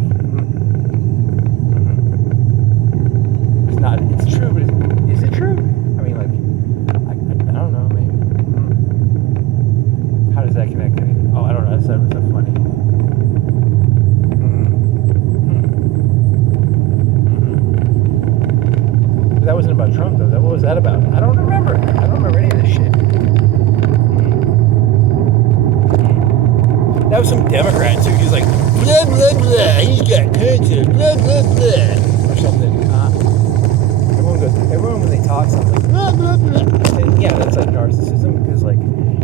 it's not. It's true, but is it true? I mean, like, I don't know. Maybe. How does that connect to anything? Oh, I don't know. That's so funny. That wasn't about Trump, though. What was that about? I don't remember. I don't remember any of this shit. That was some Democrat, too. He was like, blah, blah, blah. He's got cancer, blah, blah, blah. Or something. Everyone when they talk something, blah, blah, blah. And yeah, that's like narcissism. Because, like,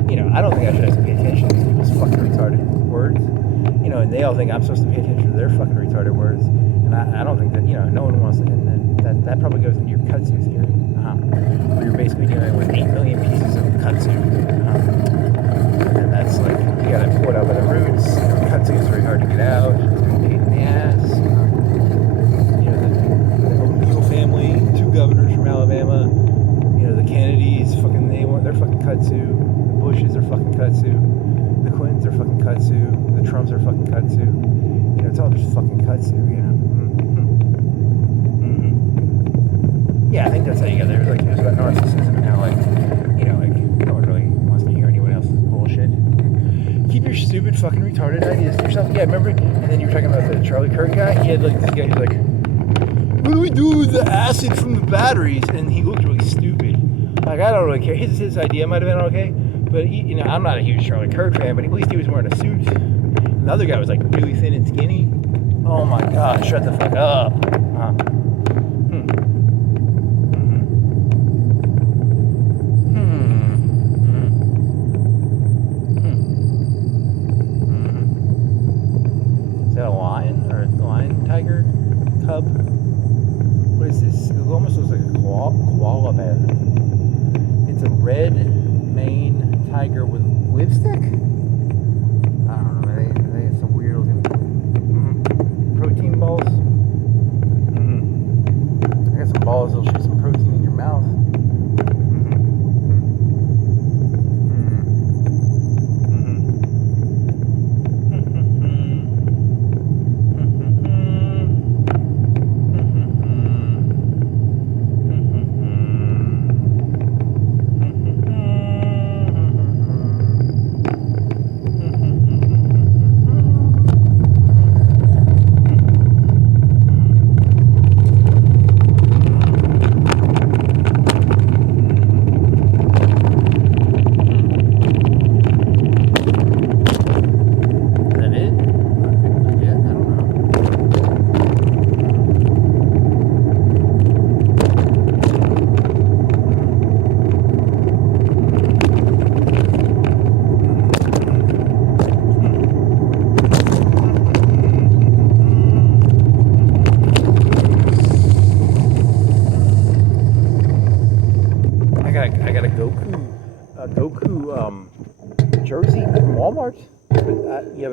you know, I don't think I should have to pay attention to people's fucking retarded words. You know, and they all think I'm supposed to pay attention to their fucking retarded words. And I don't think that, you know, no one wants to. And that probably goes into your kudzu theory. Where you're basically dealing with 8 million pieces of kudzu. And that's like, you gotta pull it out by the roots. You know, kudzu is very hard to get out. It's a pain in the ass. You know, the O'Neill family, 2 governors from Alabama. You know, the Kennedys, they're fucking kudzu. The Bushes are fucking kudzu. The Clintons are fucking kudzu. The Trumps are fucking kudzu. You know, it's all just fucking kudzu, you know. Yeah, I think that's how you get there. Like, it's about narcissism and how, like, you know, like, no one really wants to hear anyone else's bullshit. Keep your stupid, fucking retarded ideas to yourself. Yeah, remember? And then you were talking about the Charlie Kirk guy. He had, like, this guy who's like, what do we do with the acid from the batteries? And he looked really stupid. Like, I don't really care. His idea might have been okay. But, you know, I'm not a huge Charlie Kirk fan, but at least he was wearing a suit. And the other guy was, like, really thin and skinny. Oh, my God. Shut the fuck up. Tiger cub. What is this? It almost looks like a koala bear. It's a red mane tiger with lipstick? I don't know. They have some weird looking protein balls. I got some balls that'll shoot some protein in your mouth.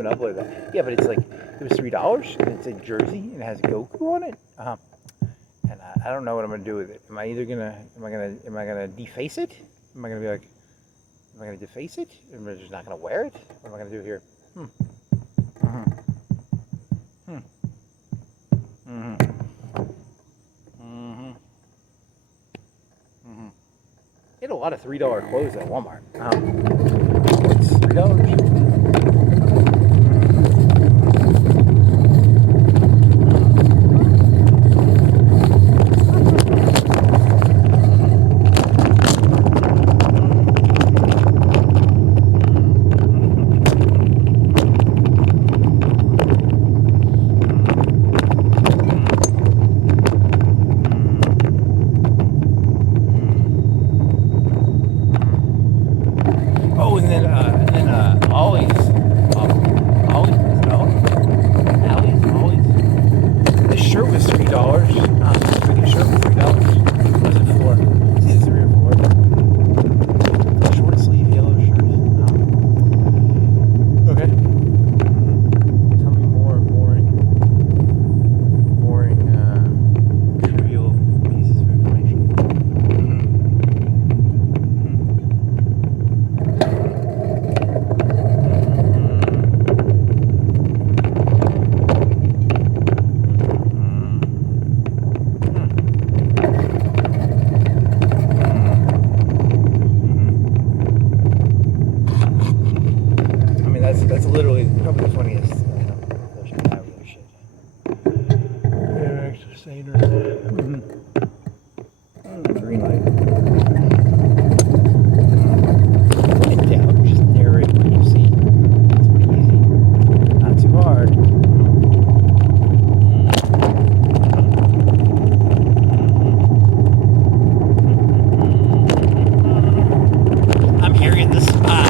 haven't uploaded that. Yeah, but it's like it was $3 and it's a jersey and it has Goku on it. And I don't know what I'm gonna do with it. Am I gonna deface it? Am I gonna be like, am I gonna deface it? Am I just not gonna wear it? What am I gonna do here? Get a lot of $3 clothes at Walmart. It's $3. That's literally probably the funniest version of that shit. Yeah, actually saying green light. When in doubt, just narrate what you see. It's pretty easy. Not too hard. I'm here in the spot.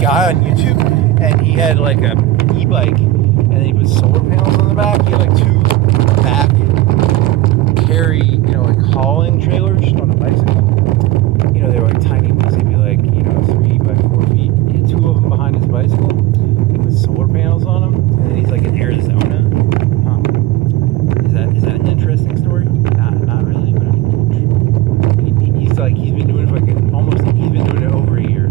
Guy on YouTube, and he had like a e-bike, and then he put solar panels on the back. He had like two back carry, like hauling trailers on a bicycle. They were like tiny ones. They'd be like, 3 by 4 feet. He had two of them behind his bicycle. He put solar panels on them, and then he's like in Arizona. Is that an interesting story? Not really, but I mean, he's been doing it for he's been doing it over a year.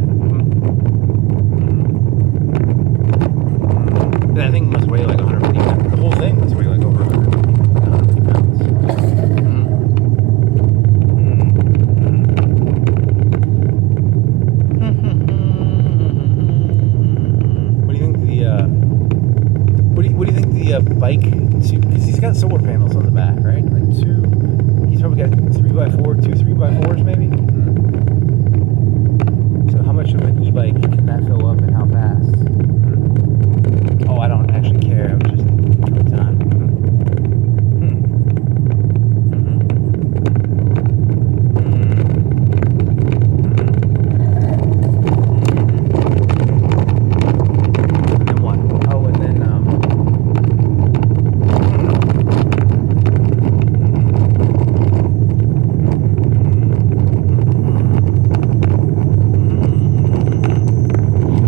That thing must weigh like 150 pounds. The whole thing must weigh like over 150 pounds. What do you think the bike? Because he's got solar panels on the back, right? Like he's probably got 3x4, two 3x4s maybe. So how much of an e-bike can that fill up and how fast? Oh, I don't actually care. I was just killing time. And what? Oh, and then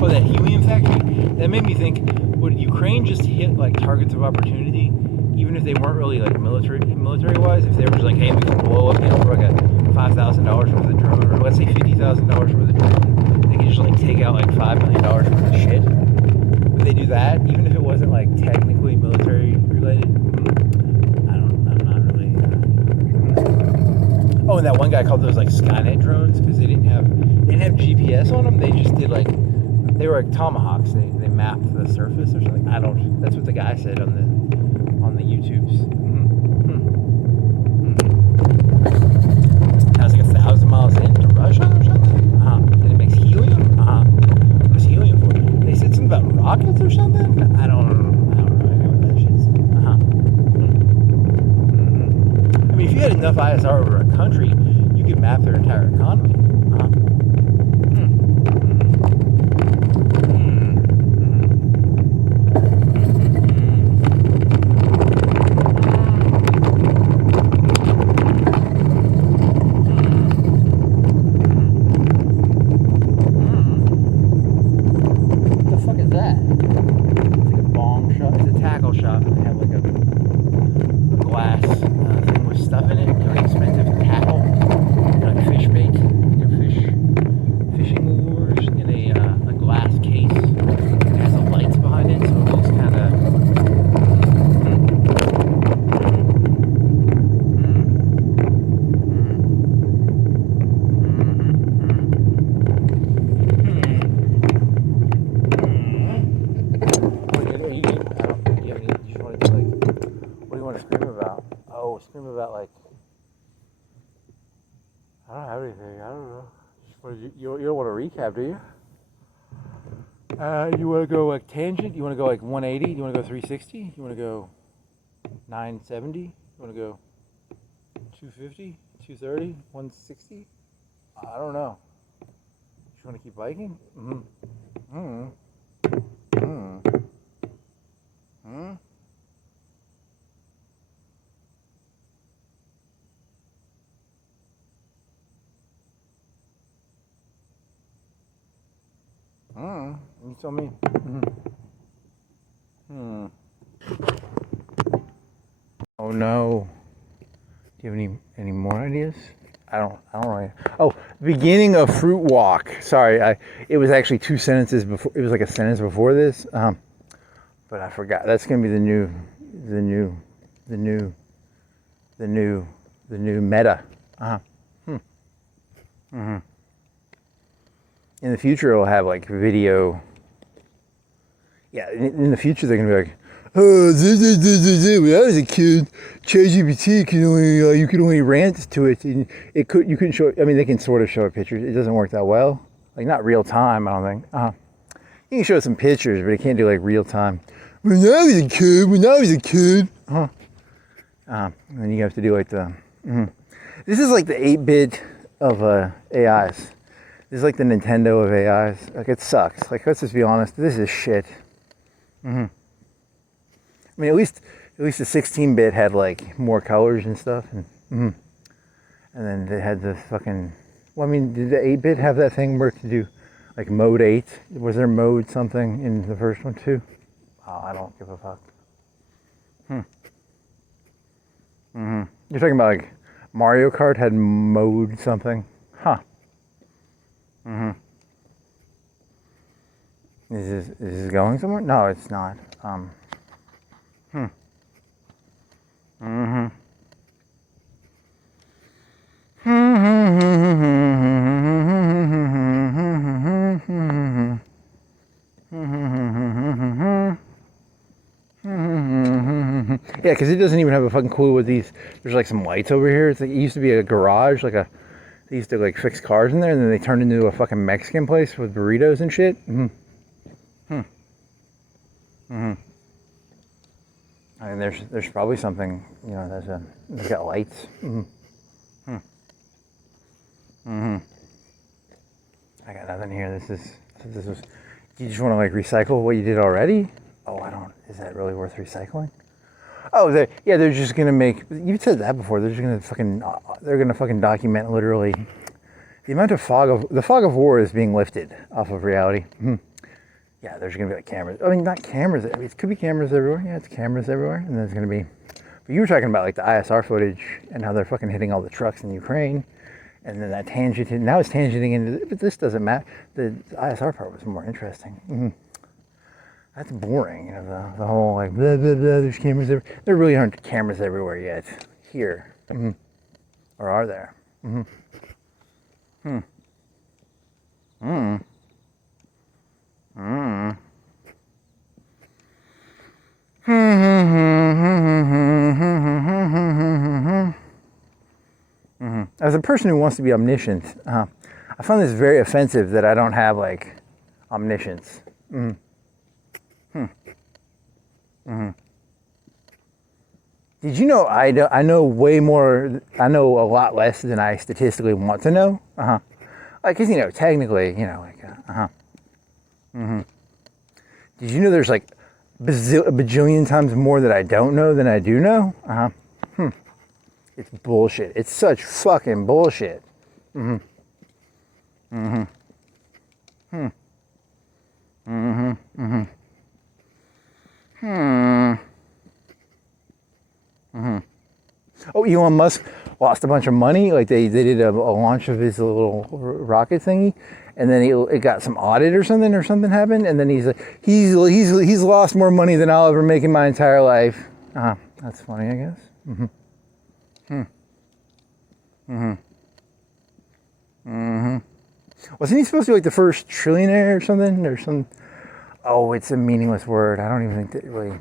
oh, that helium factory. That made me think. Would Ukraine just hit like targets of opportunity, even if they weren't really like military wise? If they were just like, hey, we can blow up, for like a $5,000 worth of drone, or let's say $50,000 worth of drone, they can just like take out like $5 million worth of shit. Would they do that, even if it wasn't like technically military related? I'm not really. Oh, and that one guy called those like Skynet drones because they didn't have GPS on them. They just did like they were like tomahawks. They map the surface or something. I don't. That's what the guy said on the YouTubes. That was like 1,000 miles into Russia or something. And it makes helium. What's helium for? They said something about rockets or something. I don't know anything about that shit. I mean, if you had enough ISR over a country, you could map their entire economy. Scream about like, I don't have anything. I don't know. You don't want to recap, do you? You want to go like tangent? You want to go like 180? You want to go 360? You want to go 970? You want to go 250? 230? 160? I don't know. You want to keep biking? You tell me. Oh no. Do you have any more ideas? I don't really. Oh, beginning of fruit walk. Sorry, it was actually 2 sentences before. It was like a sentence before this. But I forgot. That's gonna be the new meta. In the future, it'll have like video. Yeah, in the future, they're gonna be like, oh, when I was a kid, ChatGPT you could only rant to it, and you couldn't show. I mean, they can sort of show pictures. It doesn't work that well, like not real time. I don't think. You can show some pictures, but it can't do like real time. When I was a kid. And then you have to do like the. This is like the 8-bit of AIs. This is like the Nintendo of AIs. Like, it sucks. Like, let's just be honest. This is shit. I mean, at least the 16-bit had like more colors and stuff, and then they had the fucking. Well, I mean, did the 8-bit have that thing where to do like mode 8? Was there mode something in the first one too? Oh, I don't give a fuck. You're talking about like Mario Kart had mode something, huh? Is this going somewhere? No, it's not. Yeah, because it doesn't even have a fucking clue what these. There's like some lights over here. It's like, it used to be a garage, like a. They used to like fix cars in there, and then they turned into a fucking Mexican place with burritos and shit. I mean, there's probably something, you know. There's got lights. I got nothing here. This is. You just want to like recycle what you did already? Oh, I don't. Is that really worth recycling? Oh, they're just gonna make. You said that before. They're just gonna fucking. They're gonna fucking document literally the amount of the fog of war is being lifted off of reality. Yeah, there's gonna be like cameras. I mean, not cameras. I mean, it could be cameras everywhere. Yeah, it's cameras everywhere, and there's gonna be. But you were talking about like the ISR footage and how they're fucking hitting all the trucks in Ukraine, and then that tangent. Now it's tangenting into. But this doesn't matter. The ISR part was more interesting. That's boring, you know, the whole like blah blah blah. There's cameras there. There really aren't cameras everywhere yet. Here, or are there? As a person who wants to be omniscient, I find this very offensive that I don't have like omniscience. Did you know I know way more? I know a lot less than I statistically want to know. Like, 'cause, technically, like. Did you know there's like a bajillion times more that I don't know than I do know? It's bullshit. It's such fucking bullshit. Oh, Elon Musk lost a bunch of money. Like they did a launch of his little rocket thingy, and then it got some audit or something happened, and then he's lost more money than I'll ever make in my entire life. That's funny, I guess. Wasn't he supposed to be like the first trillionaire or something or some? Oh, it's a meaningless word. I don't even think that really.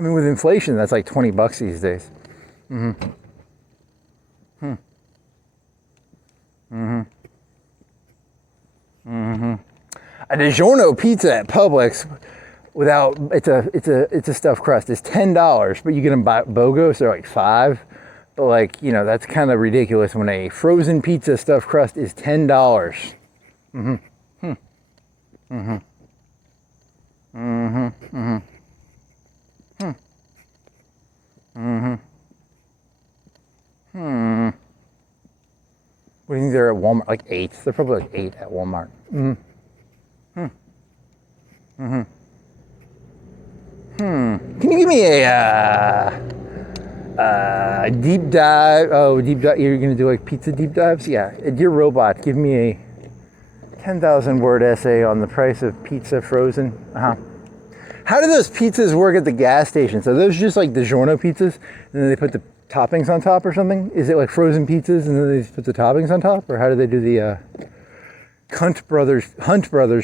I mean, with inflation, that's like $20 these days. A DiGiorno pizza at Publix without it's a stuffed crust is $10, but you get them by BOGO, so they're like $5. But like, that's kind of ridiculous when a frozen pizza stuffed crust is $10. What do you think they're at Walmart? Like 8. They're probably like 8 at Walmart. Can you give me a deep dive? Oh, deep dive. You're going to do like pizza deep dives? Yeah. Dear Robot, give me a 10,000 word essay on the price of pizza frozen. How do those pizzas work at the gas station? So those just like DiGiorno pizzas, and then they put the toppings on top or something? Is it like frozen pizzas and then they just put the toppings on top? Or how do they do the Hunt Brothers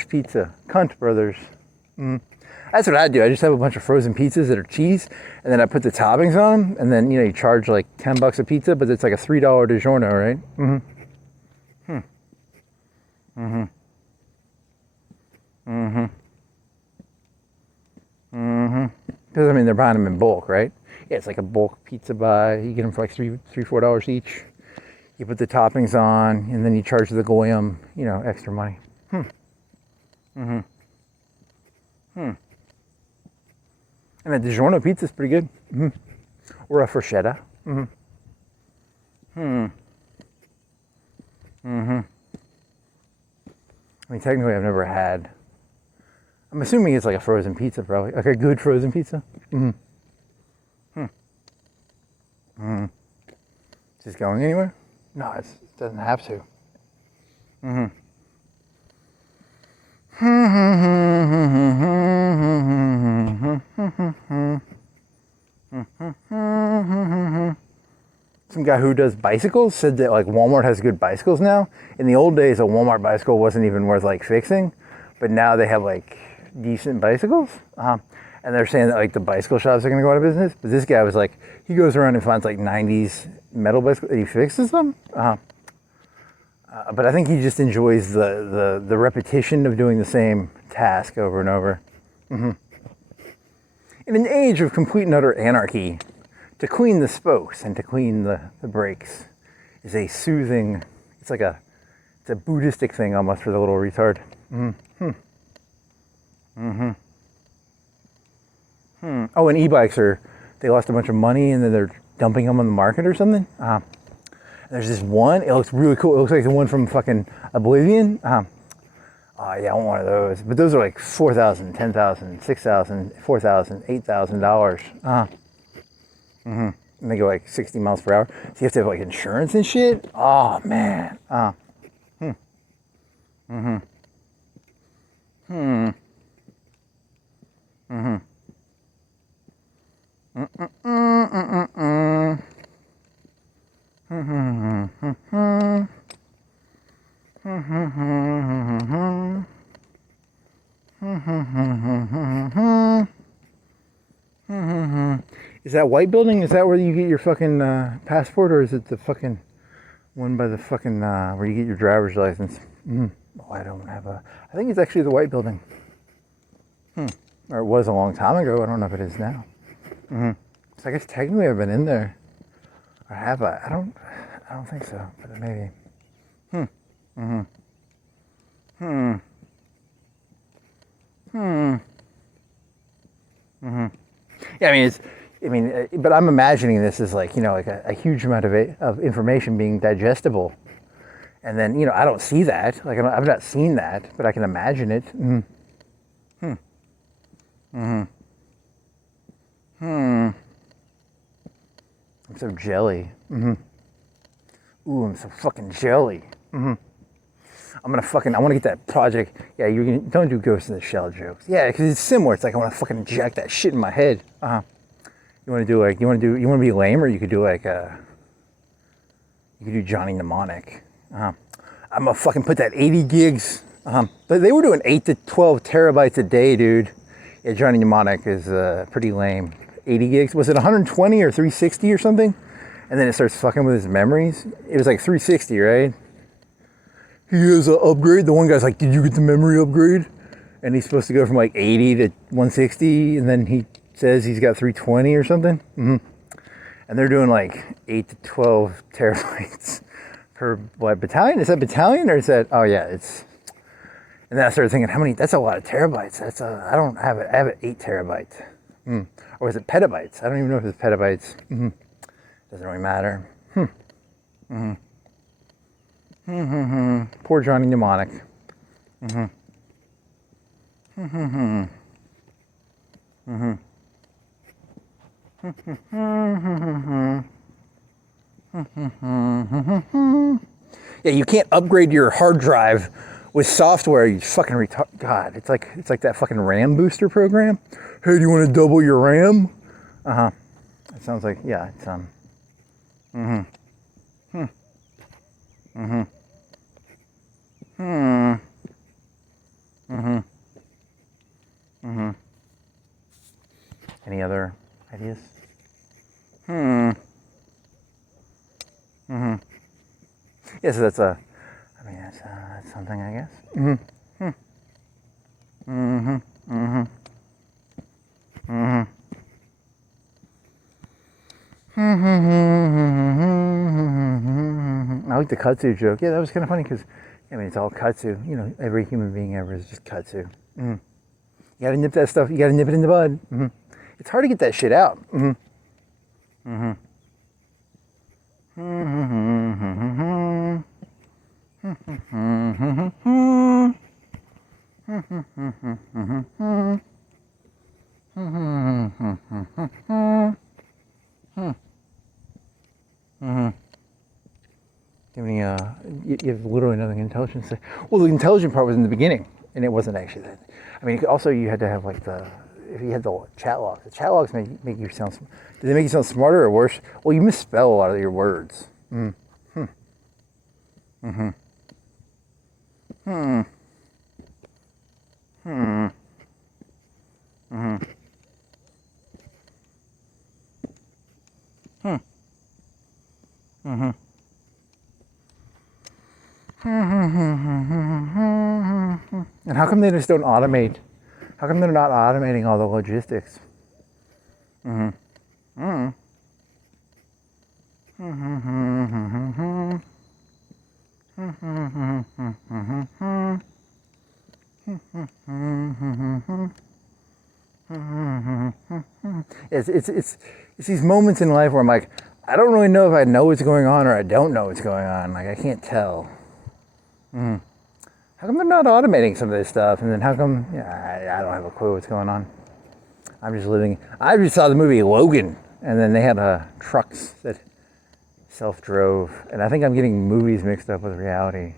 pizza? Cunt Brothers. That's what I do. I just have a bunch of frozen pizzas that are cheese, and then I put the toppings on them, and then, you charge like $10 a pizza, but it's like a $3 DiGiorno, right? Because, I mean, they're buying them in bulk, right? Yeah, it's like a bulk pizza buy. You get them for like $4 each. You put the toppings on, and then you charge the goyim, extra money. And a DiGiorno pizza is pretty good. Or a forchetta. I mean, technically, I've never had. I'm assuming it's like a frozen pizza, probably. Like a good frozen pizza. Is this going anywhere? No, it doesn't have to. Some guy who does bicycles said that like Walmart has good bicycles now. In the old days, a Walmart bicycle wasn't even worth like fixing, but now they have like decent bicycles. And they're saying that like the bicycle shops are going to go out of business. But this guy was like, he goes around and finds like 90s metal bicycles and he fixes them. But I think he just enjoys the repetition of doing the same task over and over. In an age of complete and utter anarchy, to clean the spokes and to clean the brakes is a soothing, it's a Buddhistic thing almost for the little retard. Oh, and e-bikes they lost a bunch of money and then they're dumping them on the market or something. There's this one, it looks really cool. It looks like the one from fucking Oblivion. Oh yeah, I want one of those. But those are like $4,000, $10,000, $6,000, $4,000, $8,000. And they go like 60 miles per hour. So you have to have like insurance and shit. Oh man. Is that white building? Is that where you get your fucking passport, or is it the fucking one by the fucking where you get your driver's license? Oh, I don't have a. I think it's actually the white building. Or it was a long time ago. I don't know if it is now. So I guess technically I've been in there. Or have I? I don't think so. But maybe. Yeah, but I'm imagining this as like, like a huge amount of information being digestible. And then, I don't see that. Like, I've not seen that, but I can imagine it. I'm so jelly. Ooh, I'm so fucking jelly. I want to get that project. Yeah, don't do Ghost in the Shell jokes. Yeah, because it's similar. It's like I want to fucking inject that shit in my head. You want to be lame, or you could do like you could do Johnny Mnemonic. I'm gonna fucking put that 80 gigs. They were doing 8 to 12 terabytes a day, dude. Yeah, Johnny Mnemonic is pretty lame. 80 gigs. Was it 120 or 360 or something? And then it starts fucking with his memories. It was like 360, right? He has an upgrade. The one guy's like, did you get the memory upgrade? And he's supposed to go from like 80 to 160, and then he says he's got 320 or something. And they're doing like 8 to 12 terabytes per what battalion? Is that battalion, or is that? Oh yeah, it's. And then I started thinking, that's a lot of terabytes. I don't have it. I have it 8 terabytes. Or is it petabytes? I don't even know if it's petabytes. Doesn't really matter. Poor Johnny Mnemonic. Yeah, you can't upgrade your hard drive with software. You fucking retard. God, it's like that fucking RAM booster program. Hey, do you want to double your RAM? It sounds like, yeah, it's Any other ideas? Yeah, so that's that's something, I guess. I like the kudzu joke. Yeah, that was kind of funny because, it's all kudzu. Every human being ever is just kudzu. You gotta nip that stuff. You gotta nip it in the bud. It's hard to get that shit out. You have literally nothing intelligent to say. Well, the intelligent part was in the beginning, and it wasn't actually that. Also you had to have like if you had the chat logs. The chat logs make you sound. Did they make you sound smarter or worse? Well, you misspell a lot of your words. And how come they just don't automate? How come they're not automating all the logistics? It's these moments in life where I'm like, I don't really know if I know what's going on or I don't know what's going on. Like, I can't tell. How come they're not automating some of this stuff? And then how come, I don't have a clue what's going on. I'm just living. I just saw the movie Logan, and then they had trucks that self-drove. And I think I'm getting movies mixed up with reality.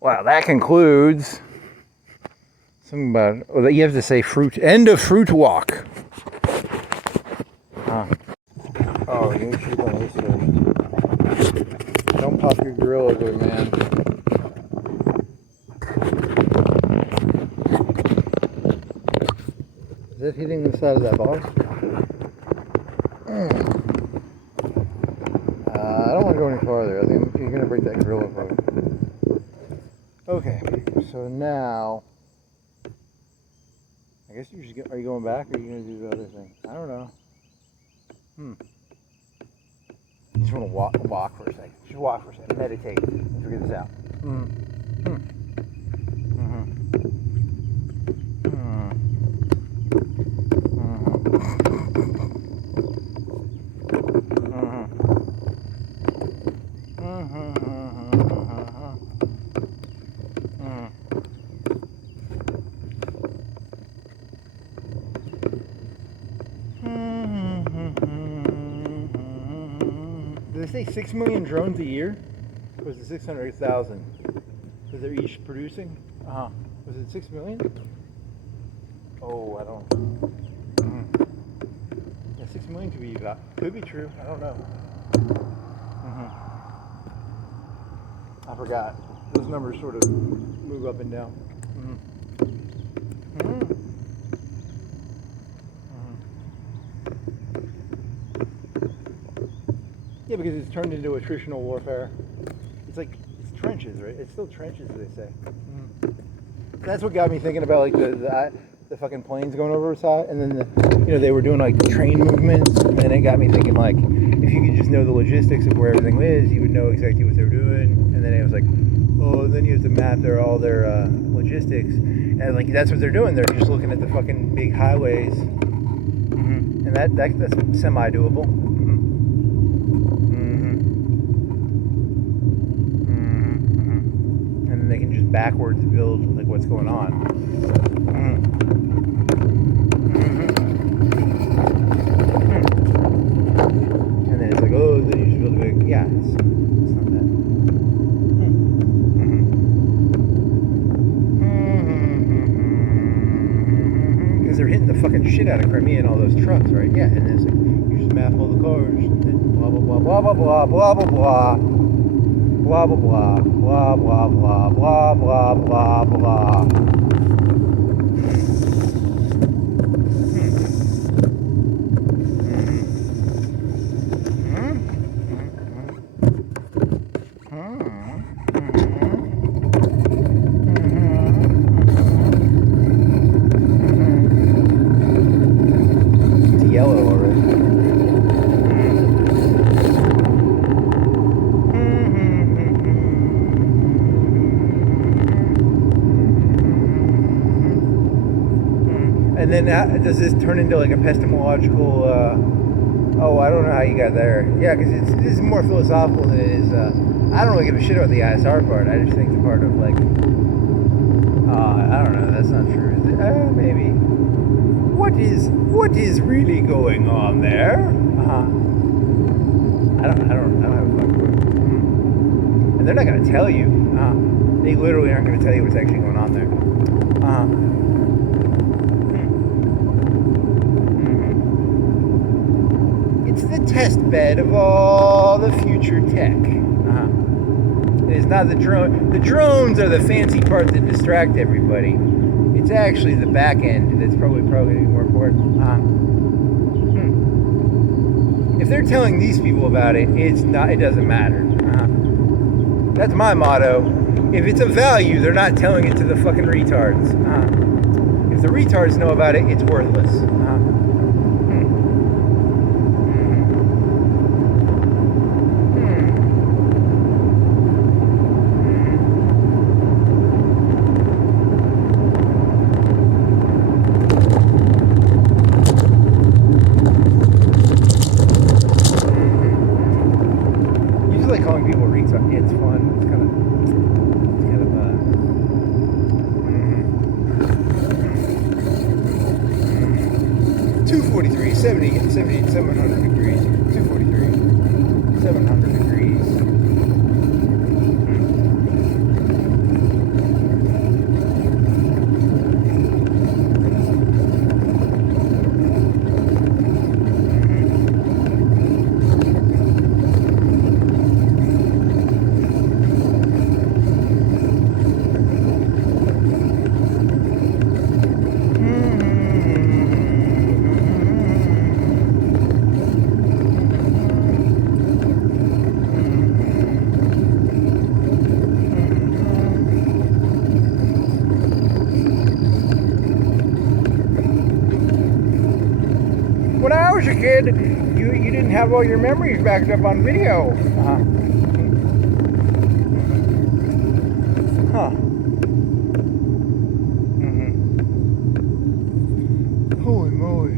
Well, that concludes Something about, oh, you have to say fruit, end of fruit walk. Oh, you need to shoot on this fish. Don't pop your grill over, man. Is it hitting the side of that bar? I don't want to go any farther. I think you're going to break that grill apart. Okay, so now, I guess you're just, are you going back or are you going to do the other thing? I don't know. You just want to walk for a second. Just walk for a second. Meditate. Let's figure this out. Did they say 6 million drones a year? Or was it 600,000? Because they're each producing? Was it 6 million? Oh, I don't. Yeah, 6 million could be true. I don't know. I forgot. Those numbers sort of move up and down. Yeah, because it's turned into attritional warfare. It's like, it's trenches, right? It's still trenches, they say. That's what got me thinking about like the fucking planes going over the side, and then they were doing like train movements, and then it got me thinking like, if you could just know the logistics of where everything is, you would know exactly what they were doing. And then it was like, oh, then you have to map all their logistics, and like that's what they're doing. They're just looking at the fucking big highways, and that's semi-doable. They can just backwards build like what's going on. And then it's like, oh, then you just build a big, yeah, it's not that. Because they're hitting the fucking shit out of Crimea and all those trucks, right? Yeah, and then it's like, you just map all the cars, and then blah, blah, blah, blah, blah, blah, blah, blah, blah. Blah blah blah blah blah blah blah blah blah blah. It's yellow already. And then does this turn into like epistemological, oh, I don't know how you got there. Yeah, because this is more philosophical than it is, I don't really give a shit about the ISR part. I just think it's a part of like, I don't know, that's not true. Is it? Maybe. What is really going on there? I don't have a fucking clue. And they're not going to tell you. They literally aren't going to tell you what's actually going on there. It's the test bed of all the future tech. It's not the drone. The drones are the fancy part that distract everybody. It's actually the back end that's probably going to be more important. If they're telling these people about it, it's not. It doesn't matter. That's my motto. If it's of value, they're not telling it to the fucking retards. If the retards know about it, it's worthless. Calling people retards, it's fun. It's kind of 243, 70, 700 degrees. 243, 700 degrees. was a kid, you didn't have all your memories backed up on video. Huh. Holy moly.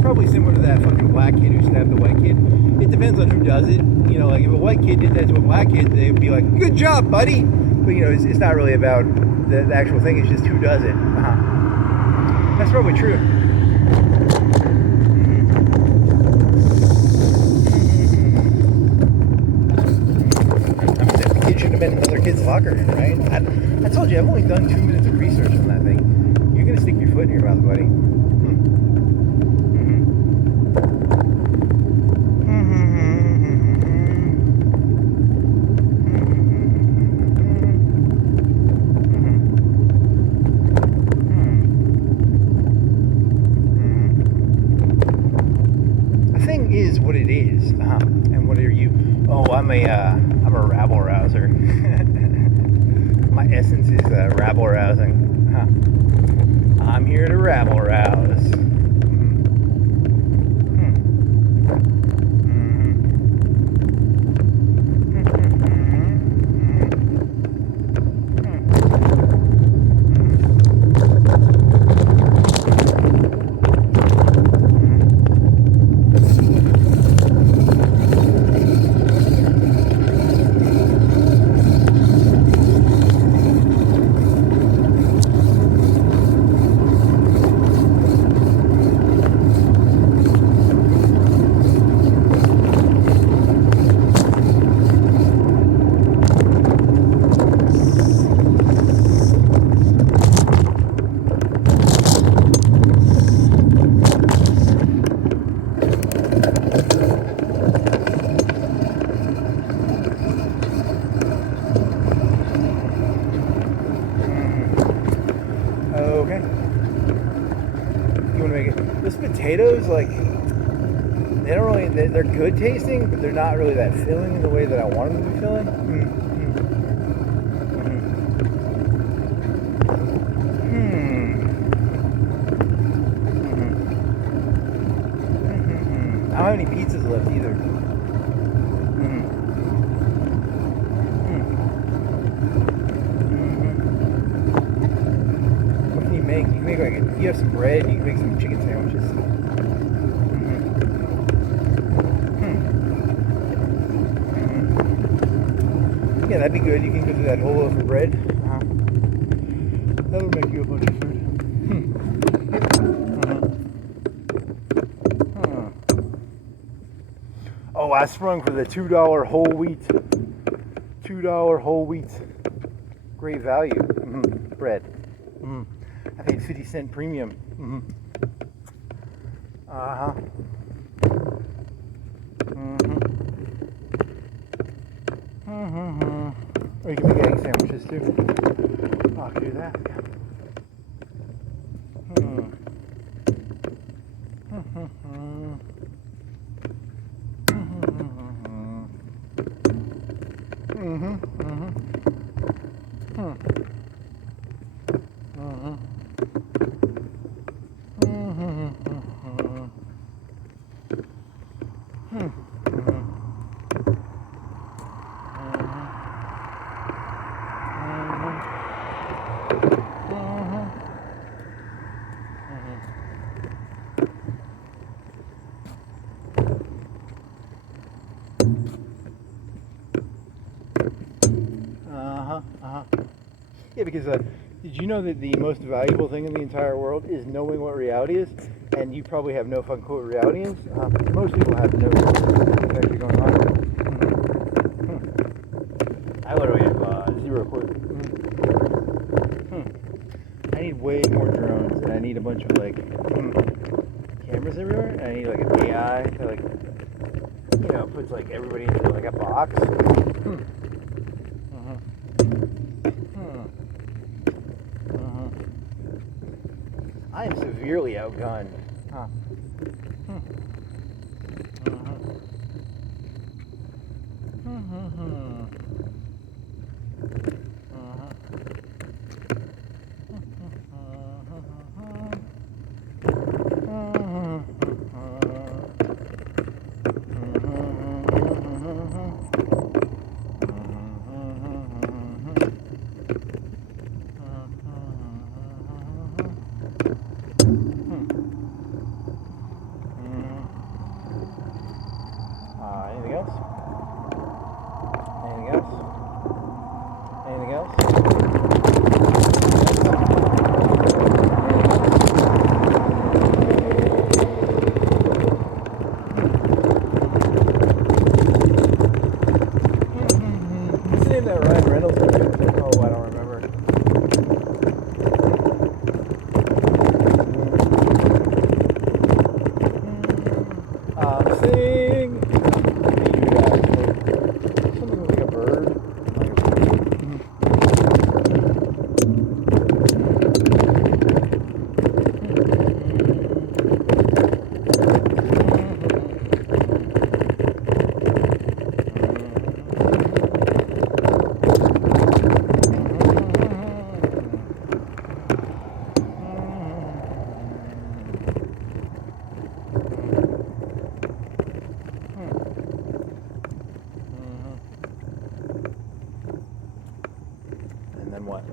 Probably similar to that fucking black kid who stabbed the white kid. It depends on who does it. You know, like if a white kid did that to a black kid, they'd be like, "Good job, buddy." But you know, it's not really about the actual thing. It's just who does it. That's probably true. I mean, the kid should have been in another kid's locker, right? I told you, I've only done 2 minutes of research on that thing. You're gonna stick your foot in your mouth, buddy. Is what it is. And what are you? Oh, I'm a rabble rouser. My essence is rabble rousing. I'm here to rabble rouse. Okay. You want to make it? Those potatoes, like, they don't really, they're good tasting, but they're not really that filling in the way that I want them to be filling. I don't have any pizzas left either. You can make like you have some bread, you can make some chicken sandwiches. Yeah, that'd be good. You can go through that whole loaf of bread. That'll make you a bunch of food. Oh, I sprung for the $2 whole wheat. $2 whole wheat. Great value. Bread. I paid 50-cent premium. Or you can make egg sandwiches too. Oh, I can do that. Yeah, because did you know that the most valuable thing in the entire world is knowing what reality is? And you probably have no fucking clue what reality is. Most people have no clue what's actually going on. I literally have zero clue. I need way more drones, and I need a bunch of like cameras everywhere. And I need like an AI to like, you know, puts like everybody into like a box. I am severely outgunned. Anything else? Anything else? Anything else? What's the name of that Ryan Reynolds movie? Oh, I don't remember. Sing. Something like a bird. And then what?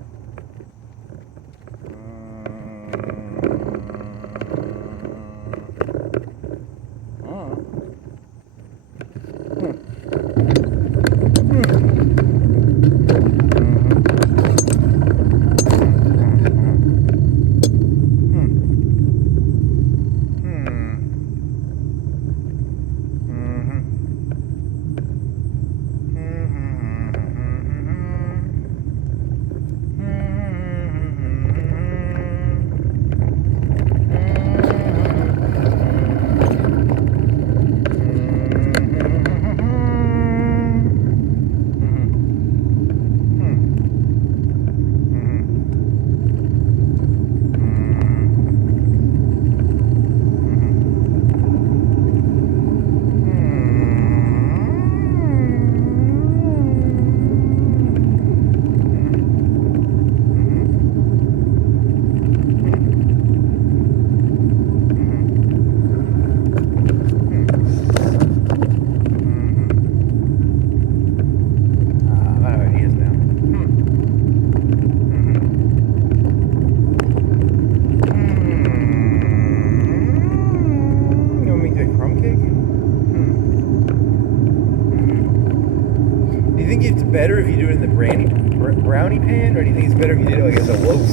Better if you do it in the brownie pan, or do you think it's better if you did it like as a loaf?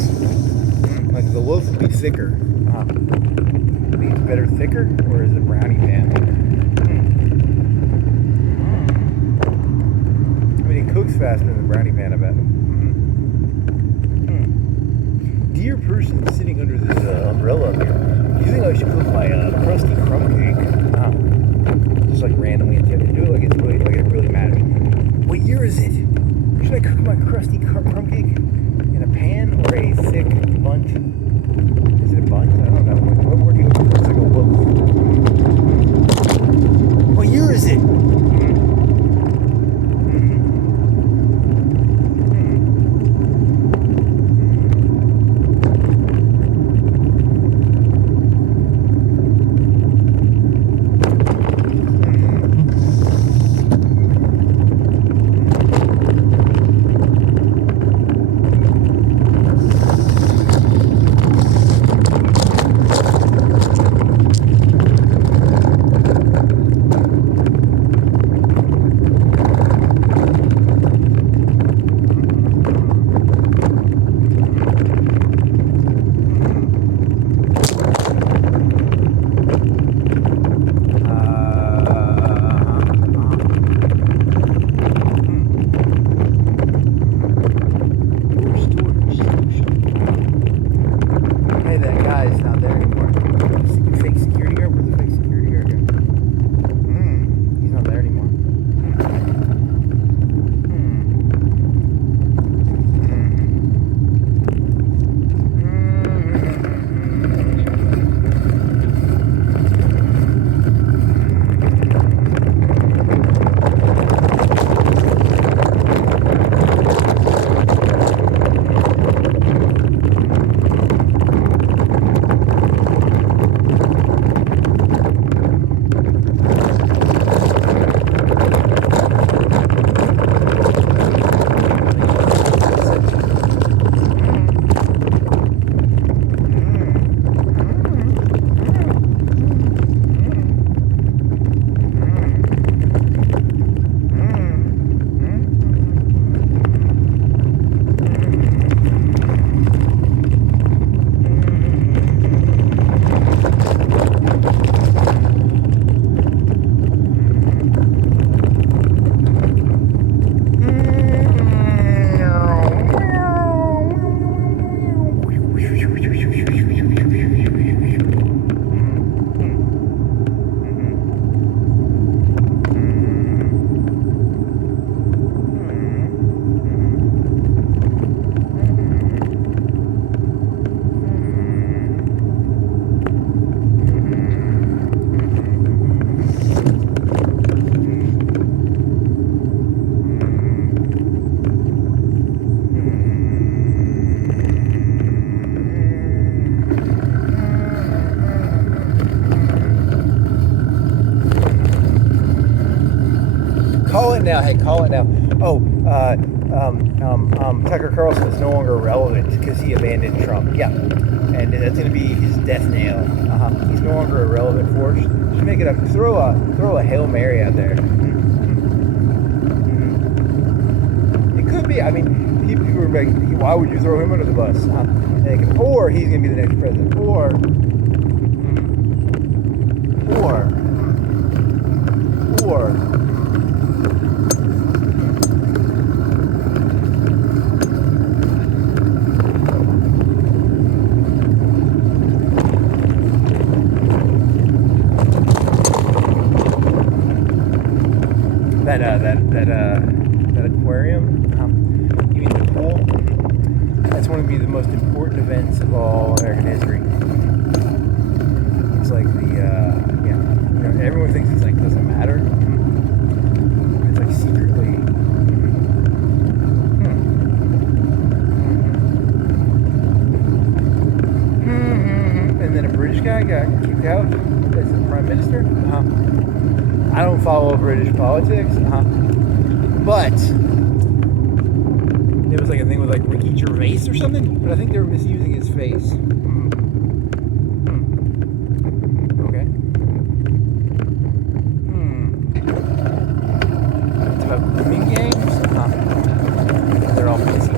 Like the loaf would be thicker. I think it's better thicker, or is it brownie pan? I mean, it cooks faster than the brownie pan, I bet. Dear person sitting under this umbrella here, do you think I should cook my crusty crumb cake? Just like randomly at the end. Do it like it's really, like it really matters. What year is it? Should I cook my crusty crumb cake in a pan or a thick bundt? Is it a bundt? I don't know. What word do you look for? It's like a loaf. What year is it? now. Hey, call it now. Oh, Tucker Carlson is no longer relevant because he abandoned Trump. Yeah, and that's going to be his death nail. He's no longer a relevant force. Just make it up. Throw a Hail Mary out there. It could be. I mean, people are like, why would you throw him under the bus? Or he's going to be the next president. Or that aquarium, you mean the pool? That's one of the most important events of all American history. It's like everyone thinks it's like doesn't matter. It's like secretly. And then a British guy got kicked out as the prime minister. I don't follow British politics, but there was like a thing with like Ricky Gervais or something, but I think they were misusing his face. Okay. It's about grooming games. They're all pissy.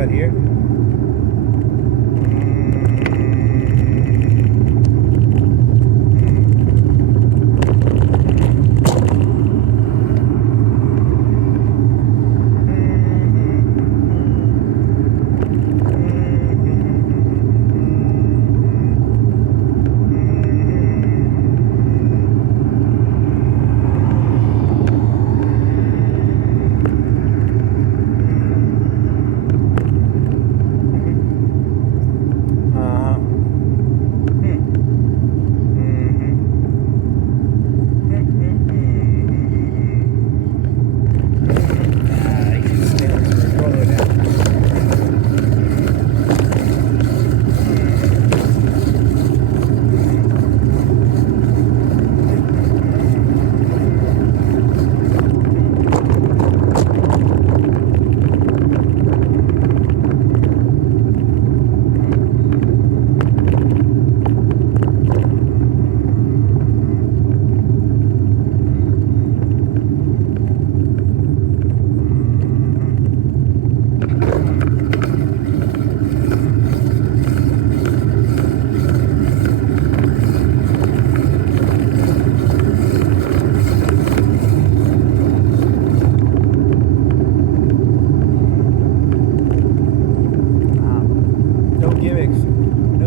cut here.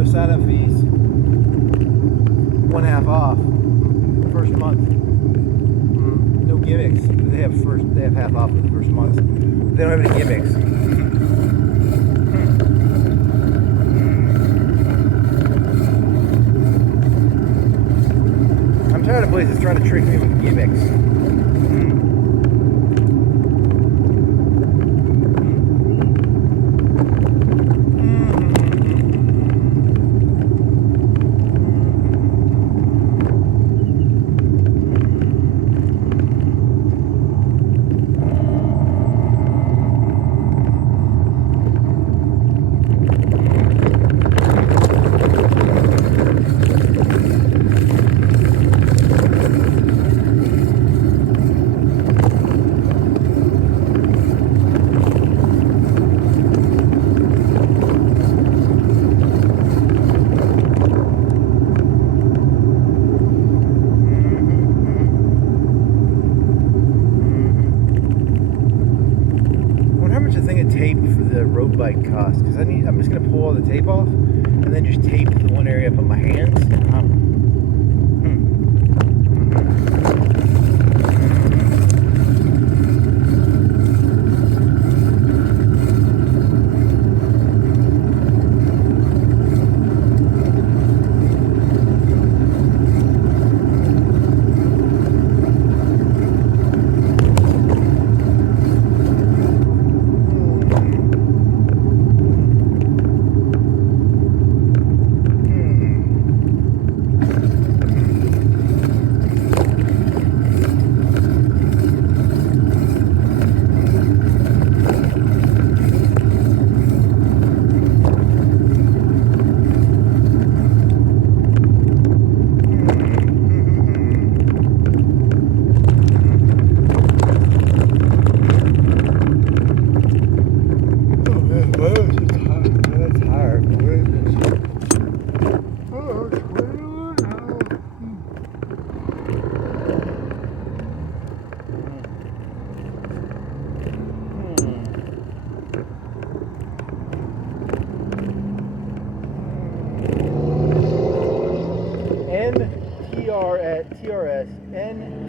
Sign-up fees, 1/2 off first month. No gimmicks. They have half off for the first month. They don't have any gimmicks. I'm tired of places trying to trick me with gimmicks. Tape for the road bike cost, because I'm just gonna pull all the tape off and then just tape the one area I put my hands.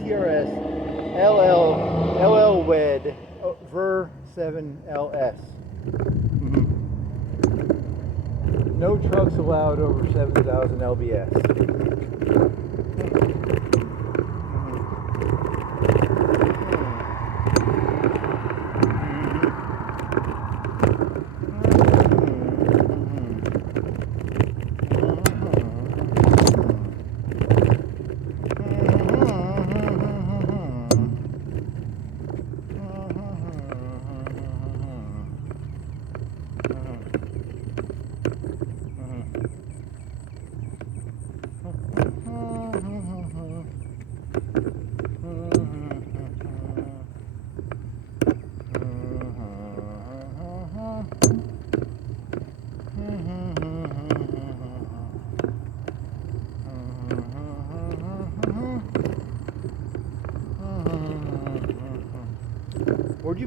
TRS LL Wed Ver 7LS. No trucks allowed over 7,000 lbs.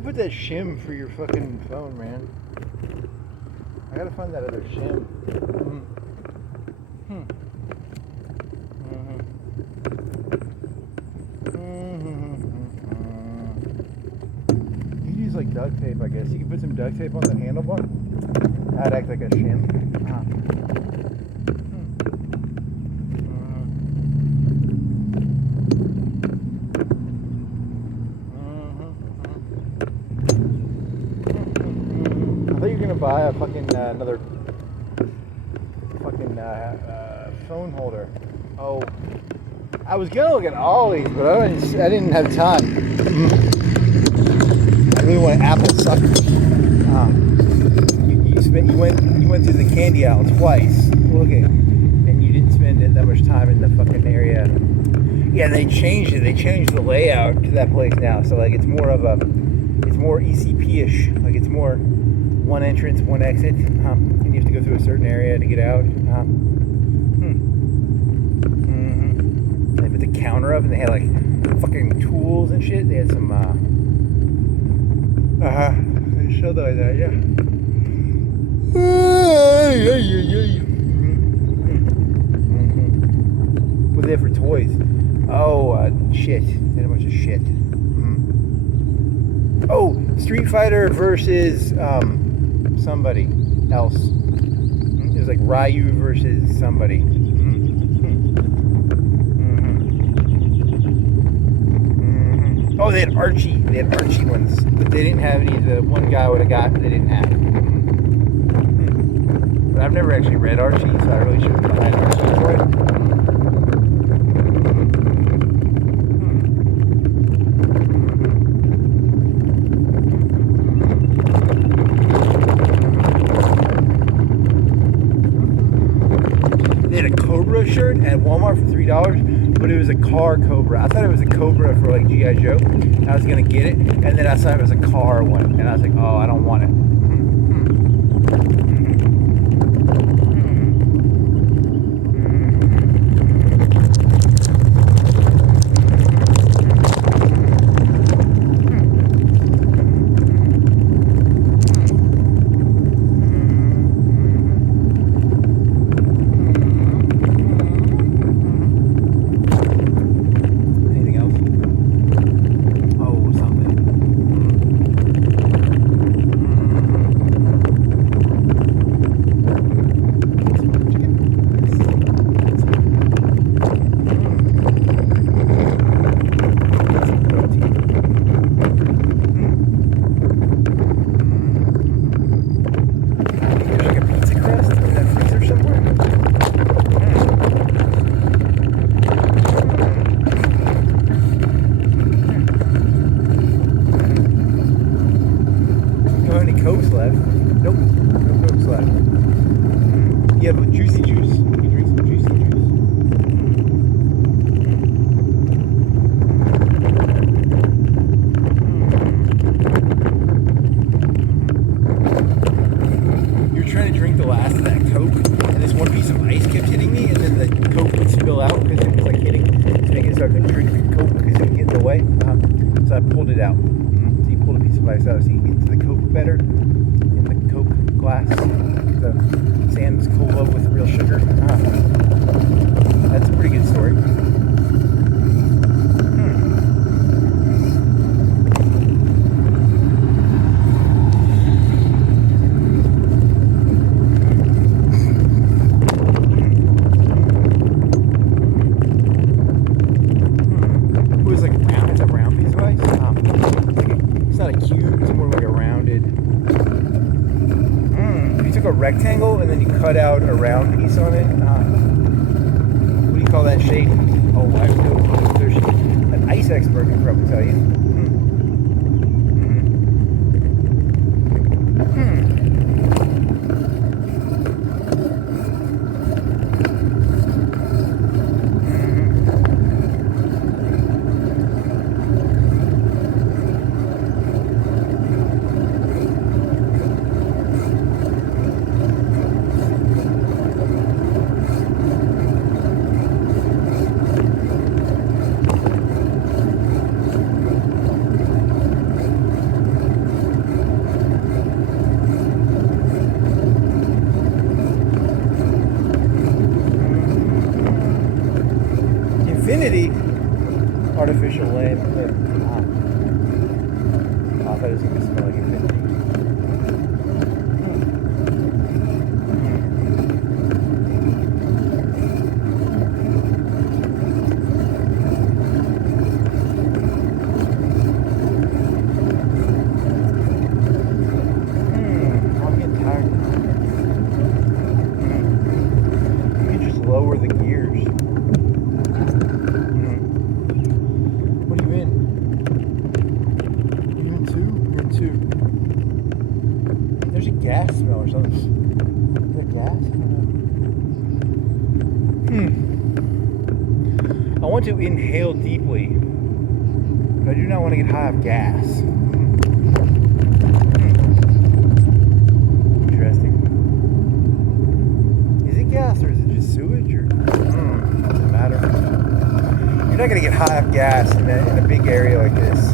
put that shim for your fucking phone, man? I gotta find that other shim. You can use like duct tape, I guess. You can put some duct tape on the handlebar. That'd act like a shim. Buy a fucking another fucking phone holder. Oh, I was gonna look at Ollie's, but I didn't have time. I really want an Apple sucker. You went through the candy aisle twice, looking, and you didn't spend that much time in the fucking area. Yeah, they changed it. They changed the layout to that place now, so like it's more ECP-ish. Like it's more one entrance, one exit, and you have to go through a certain area to get out. They put the counter up, and they had like fucking tools and shit. They had some. They showed like that, yeah. What they have for toys? Oh, shit. They had a bunch of shit. Oh, Street Fighter versus somebody else. It was like Ryu versus somebody. Oh, they had Archie. They had Archie ones, but they didn't have any. The one guy would have got, they didn't have. But I've never actually read Archie, so I really shouldn't buy an Archie toy. Shirt at Walmart for $3, but it was a car Cobra. I thought it was a Cobra for like G.I. Joe. I was gonna get it, and then I saw it was a car one, and I was like, oh, I don't want it. So I pulled it out. So you pulled a piece of ice out so you can get to the Coke better in the Coke glass. The Sam's Cola with real sugar. That's a pretty good story. Rectangle and then you cut out a round piece on it. What do you call that shape? Oh, I know. There's an ice expert can probably tell you. official land. I thought it was going to smell like a 50. I'm getting tired. You can just lower the gears. What are you in? You're in two? You're in two. There's a gas smell or something. Is that gas? I want to inhale deeply, but I do not want to get high off gas. Interesting. Is it gas or is it just sewage? Or doesn't matter. You're not going to get high off gas in a big area like this.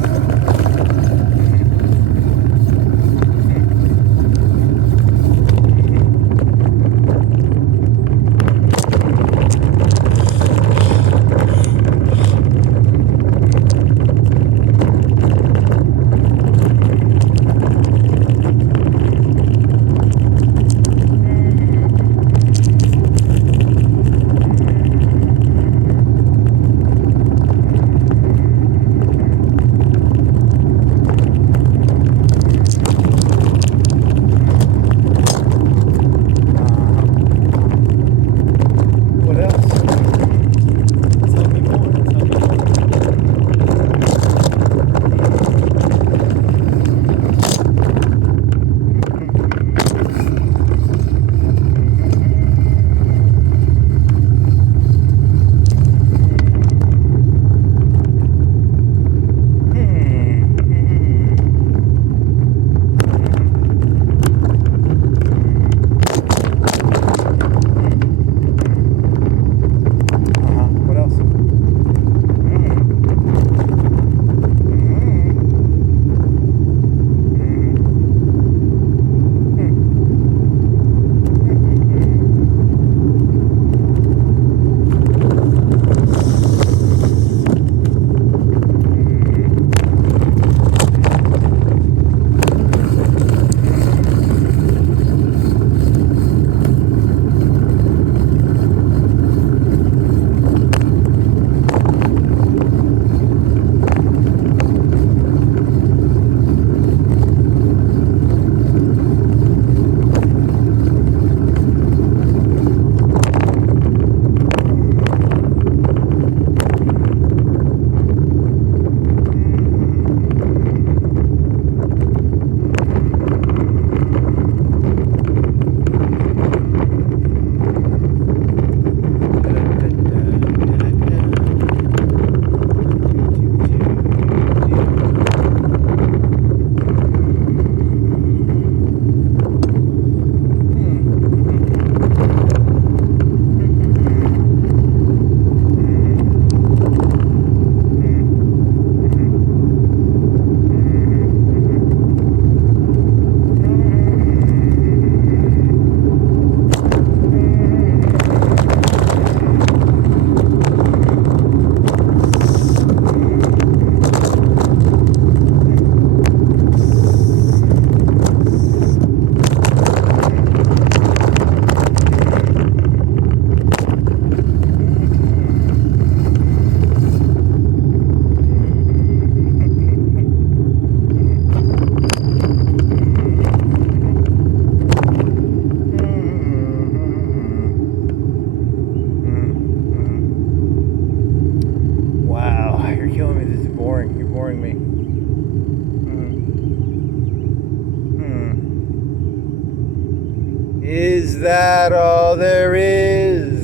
Is that all there is?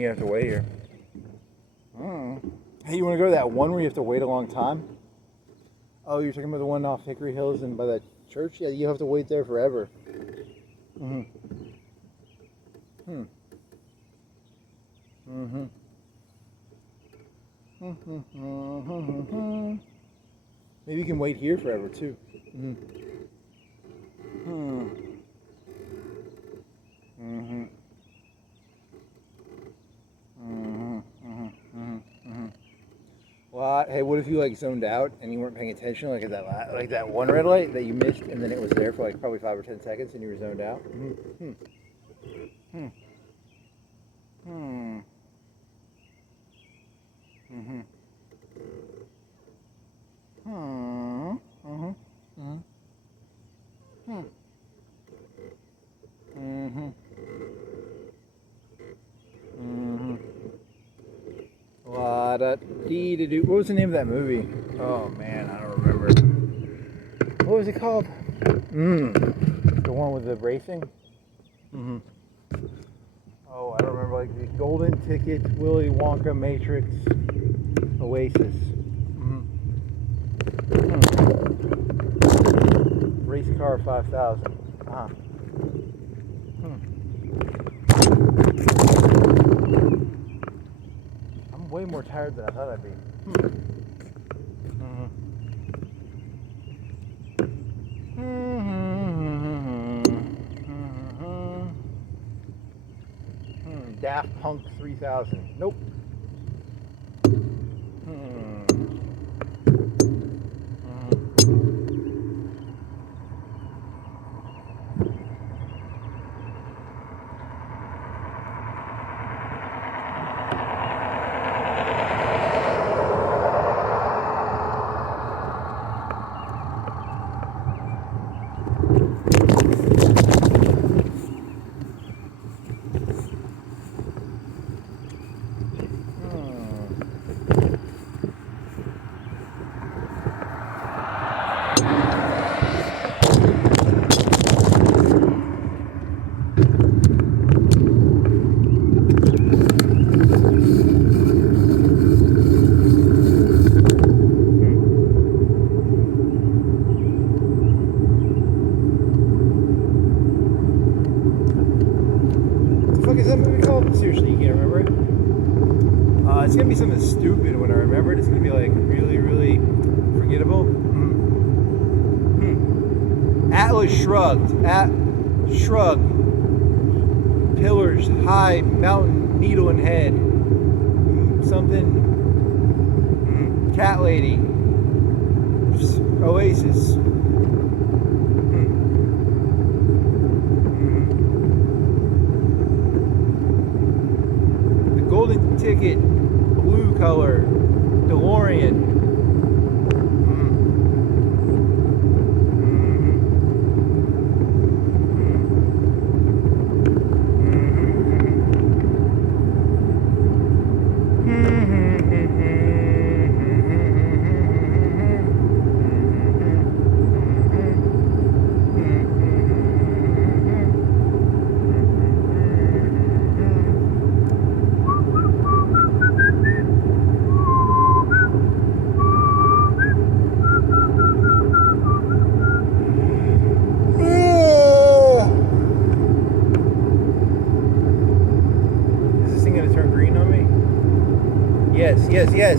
you have to wait here. Hey, you want to go to that one where you have to wait a long time? Oh, you're talking about the one off Hickory Hills and by that church? Yeah, you have to wait there forever. Maybe you can wait here forever too. Well, hey, what if you like zoned out and you weren't paying attention, like at that one red light that you missed, and then it was there for like probably 5 or 10 seconds, and you were zoned out? What was the name of that movie? Oh man, I don't remember. What was it called? The one with the racing? Oh, I don't remember. Like the Golden Ticket, Willy Wonka, Matrix, Oasis. Race Car 5000. I'm way more tired than I thought I'd be. Daft Punk 3000. Nope. Is that movie called? Seriously, you can't remember it? It's gonna be something stupid when I remember it. It's gonna be like really, really forgettable. Atlas Shrugged. Shrug. Pillars, high, mountain, needle and head. Something. Cat Lady. Oasis. Golden Ticket, blue color, DeLorean.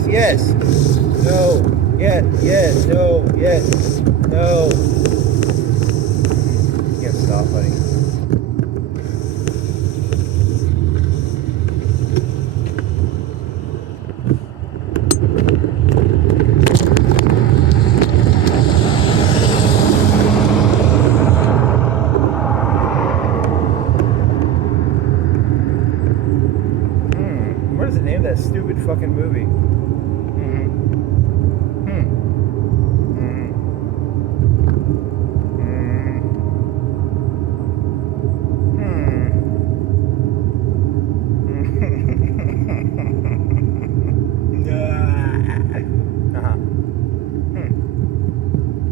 Yes. No. Yes. No. Yes. No. You can't stop, buddy. What is the name of that stupid fucking movie?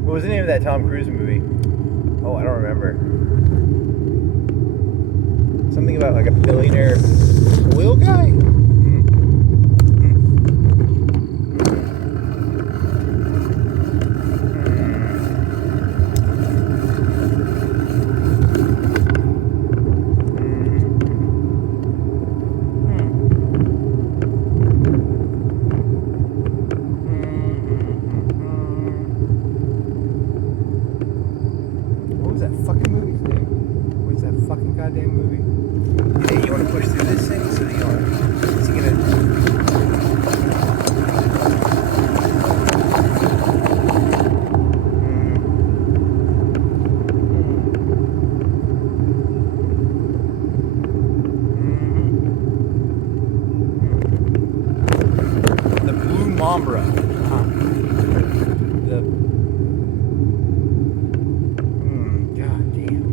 What was the name of that Tom Cruise movie? Oh, I don't remember. Something about like a billionaire oil guy? What was that fucking movie's name? What's that fucking goddamn movie? Hey, you want to push through this thing? So you are. Is he gonna? The Blue Mambra. The. God damn.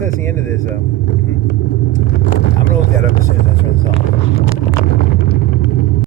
That's the end of this. I'm gonna look that up as soon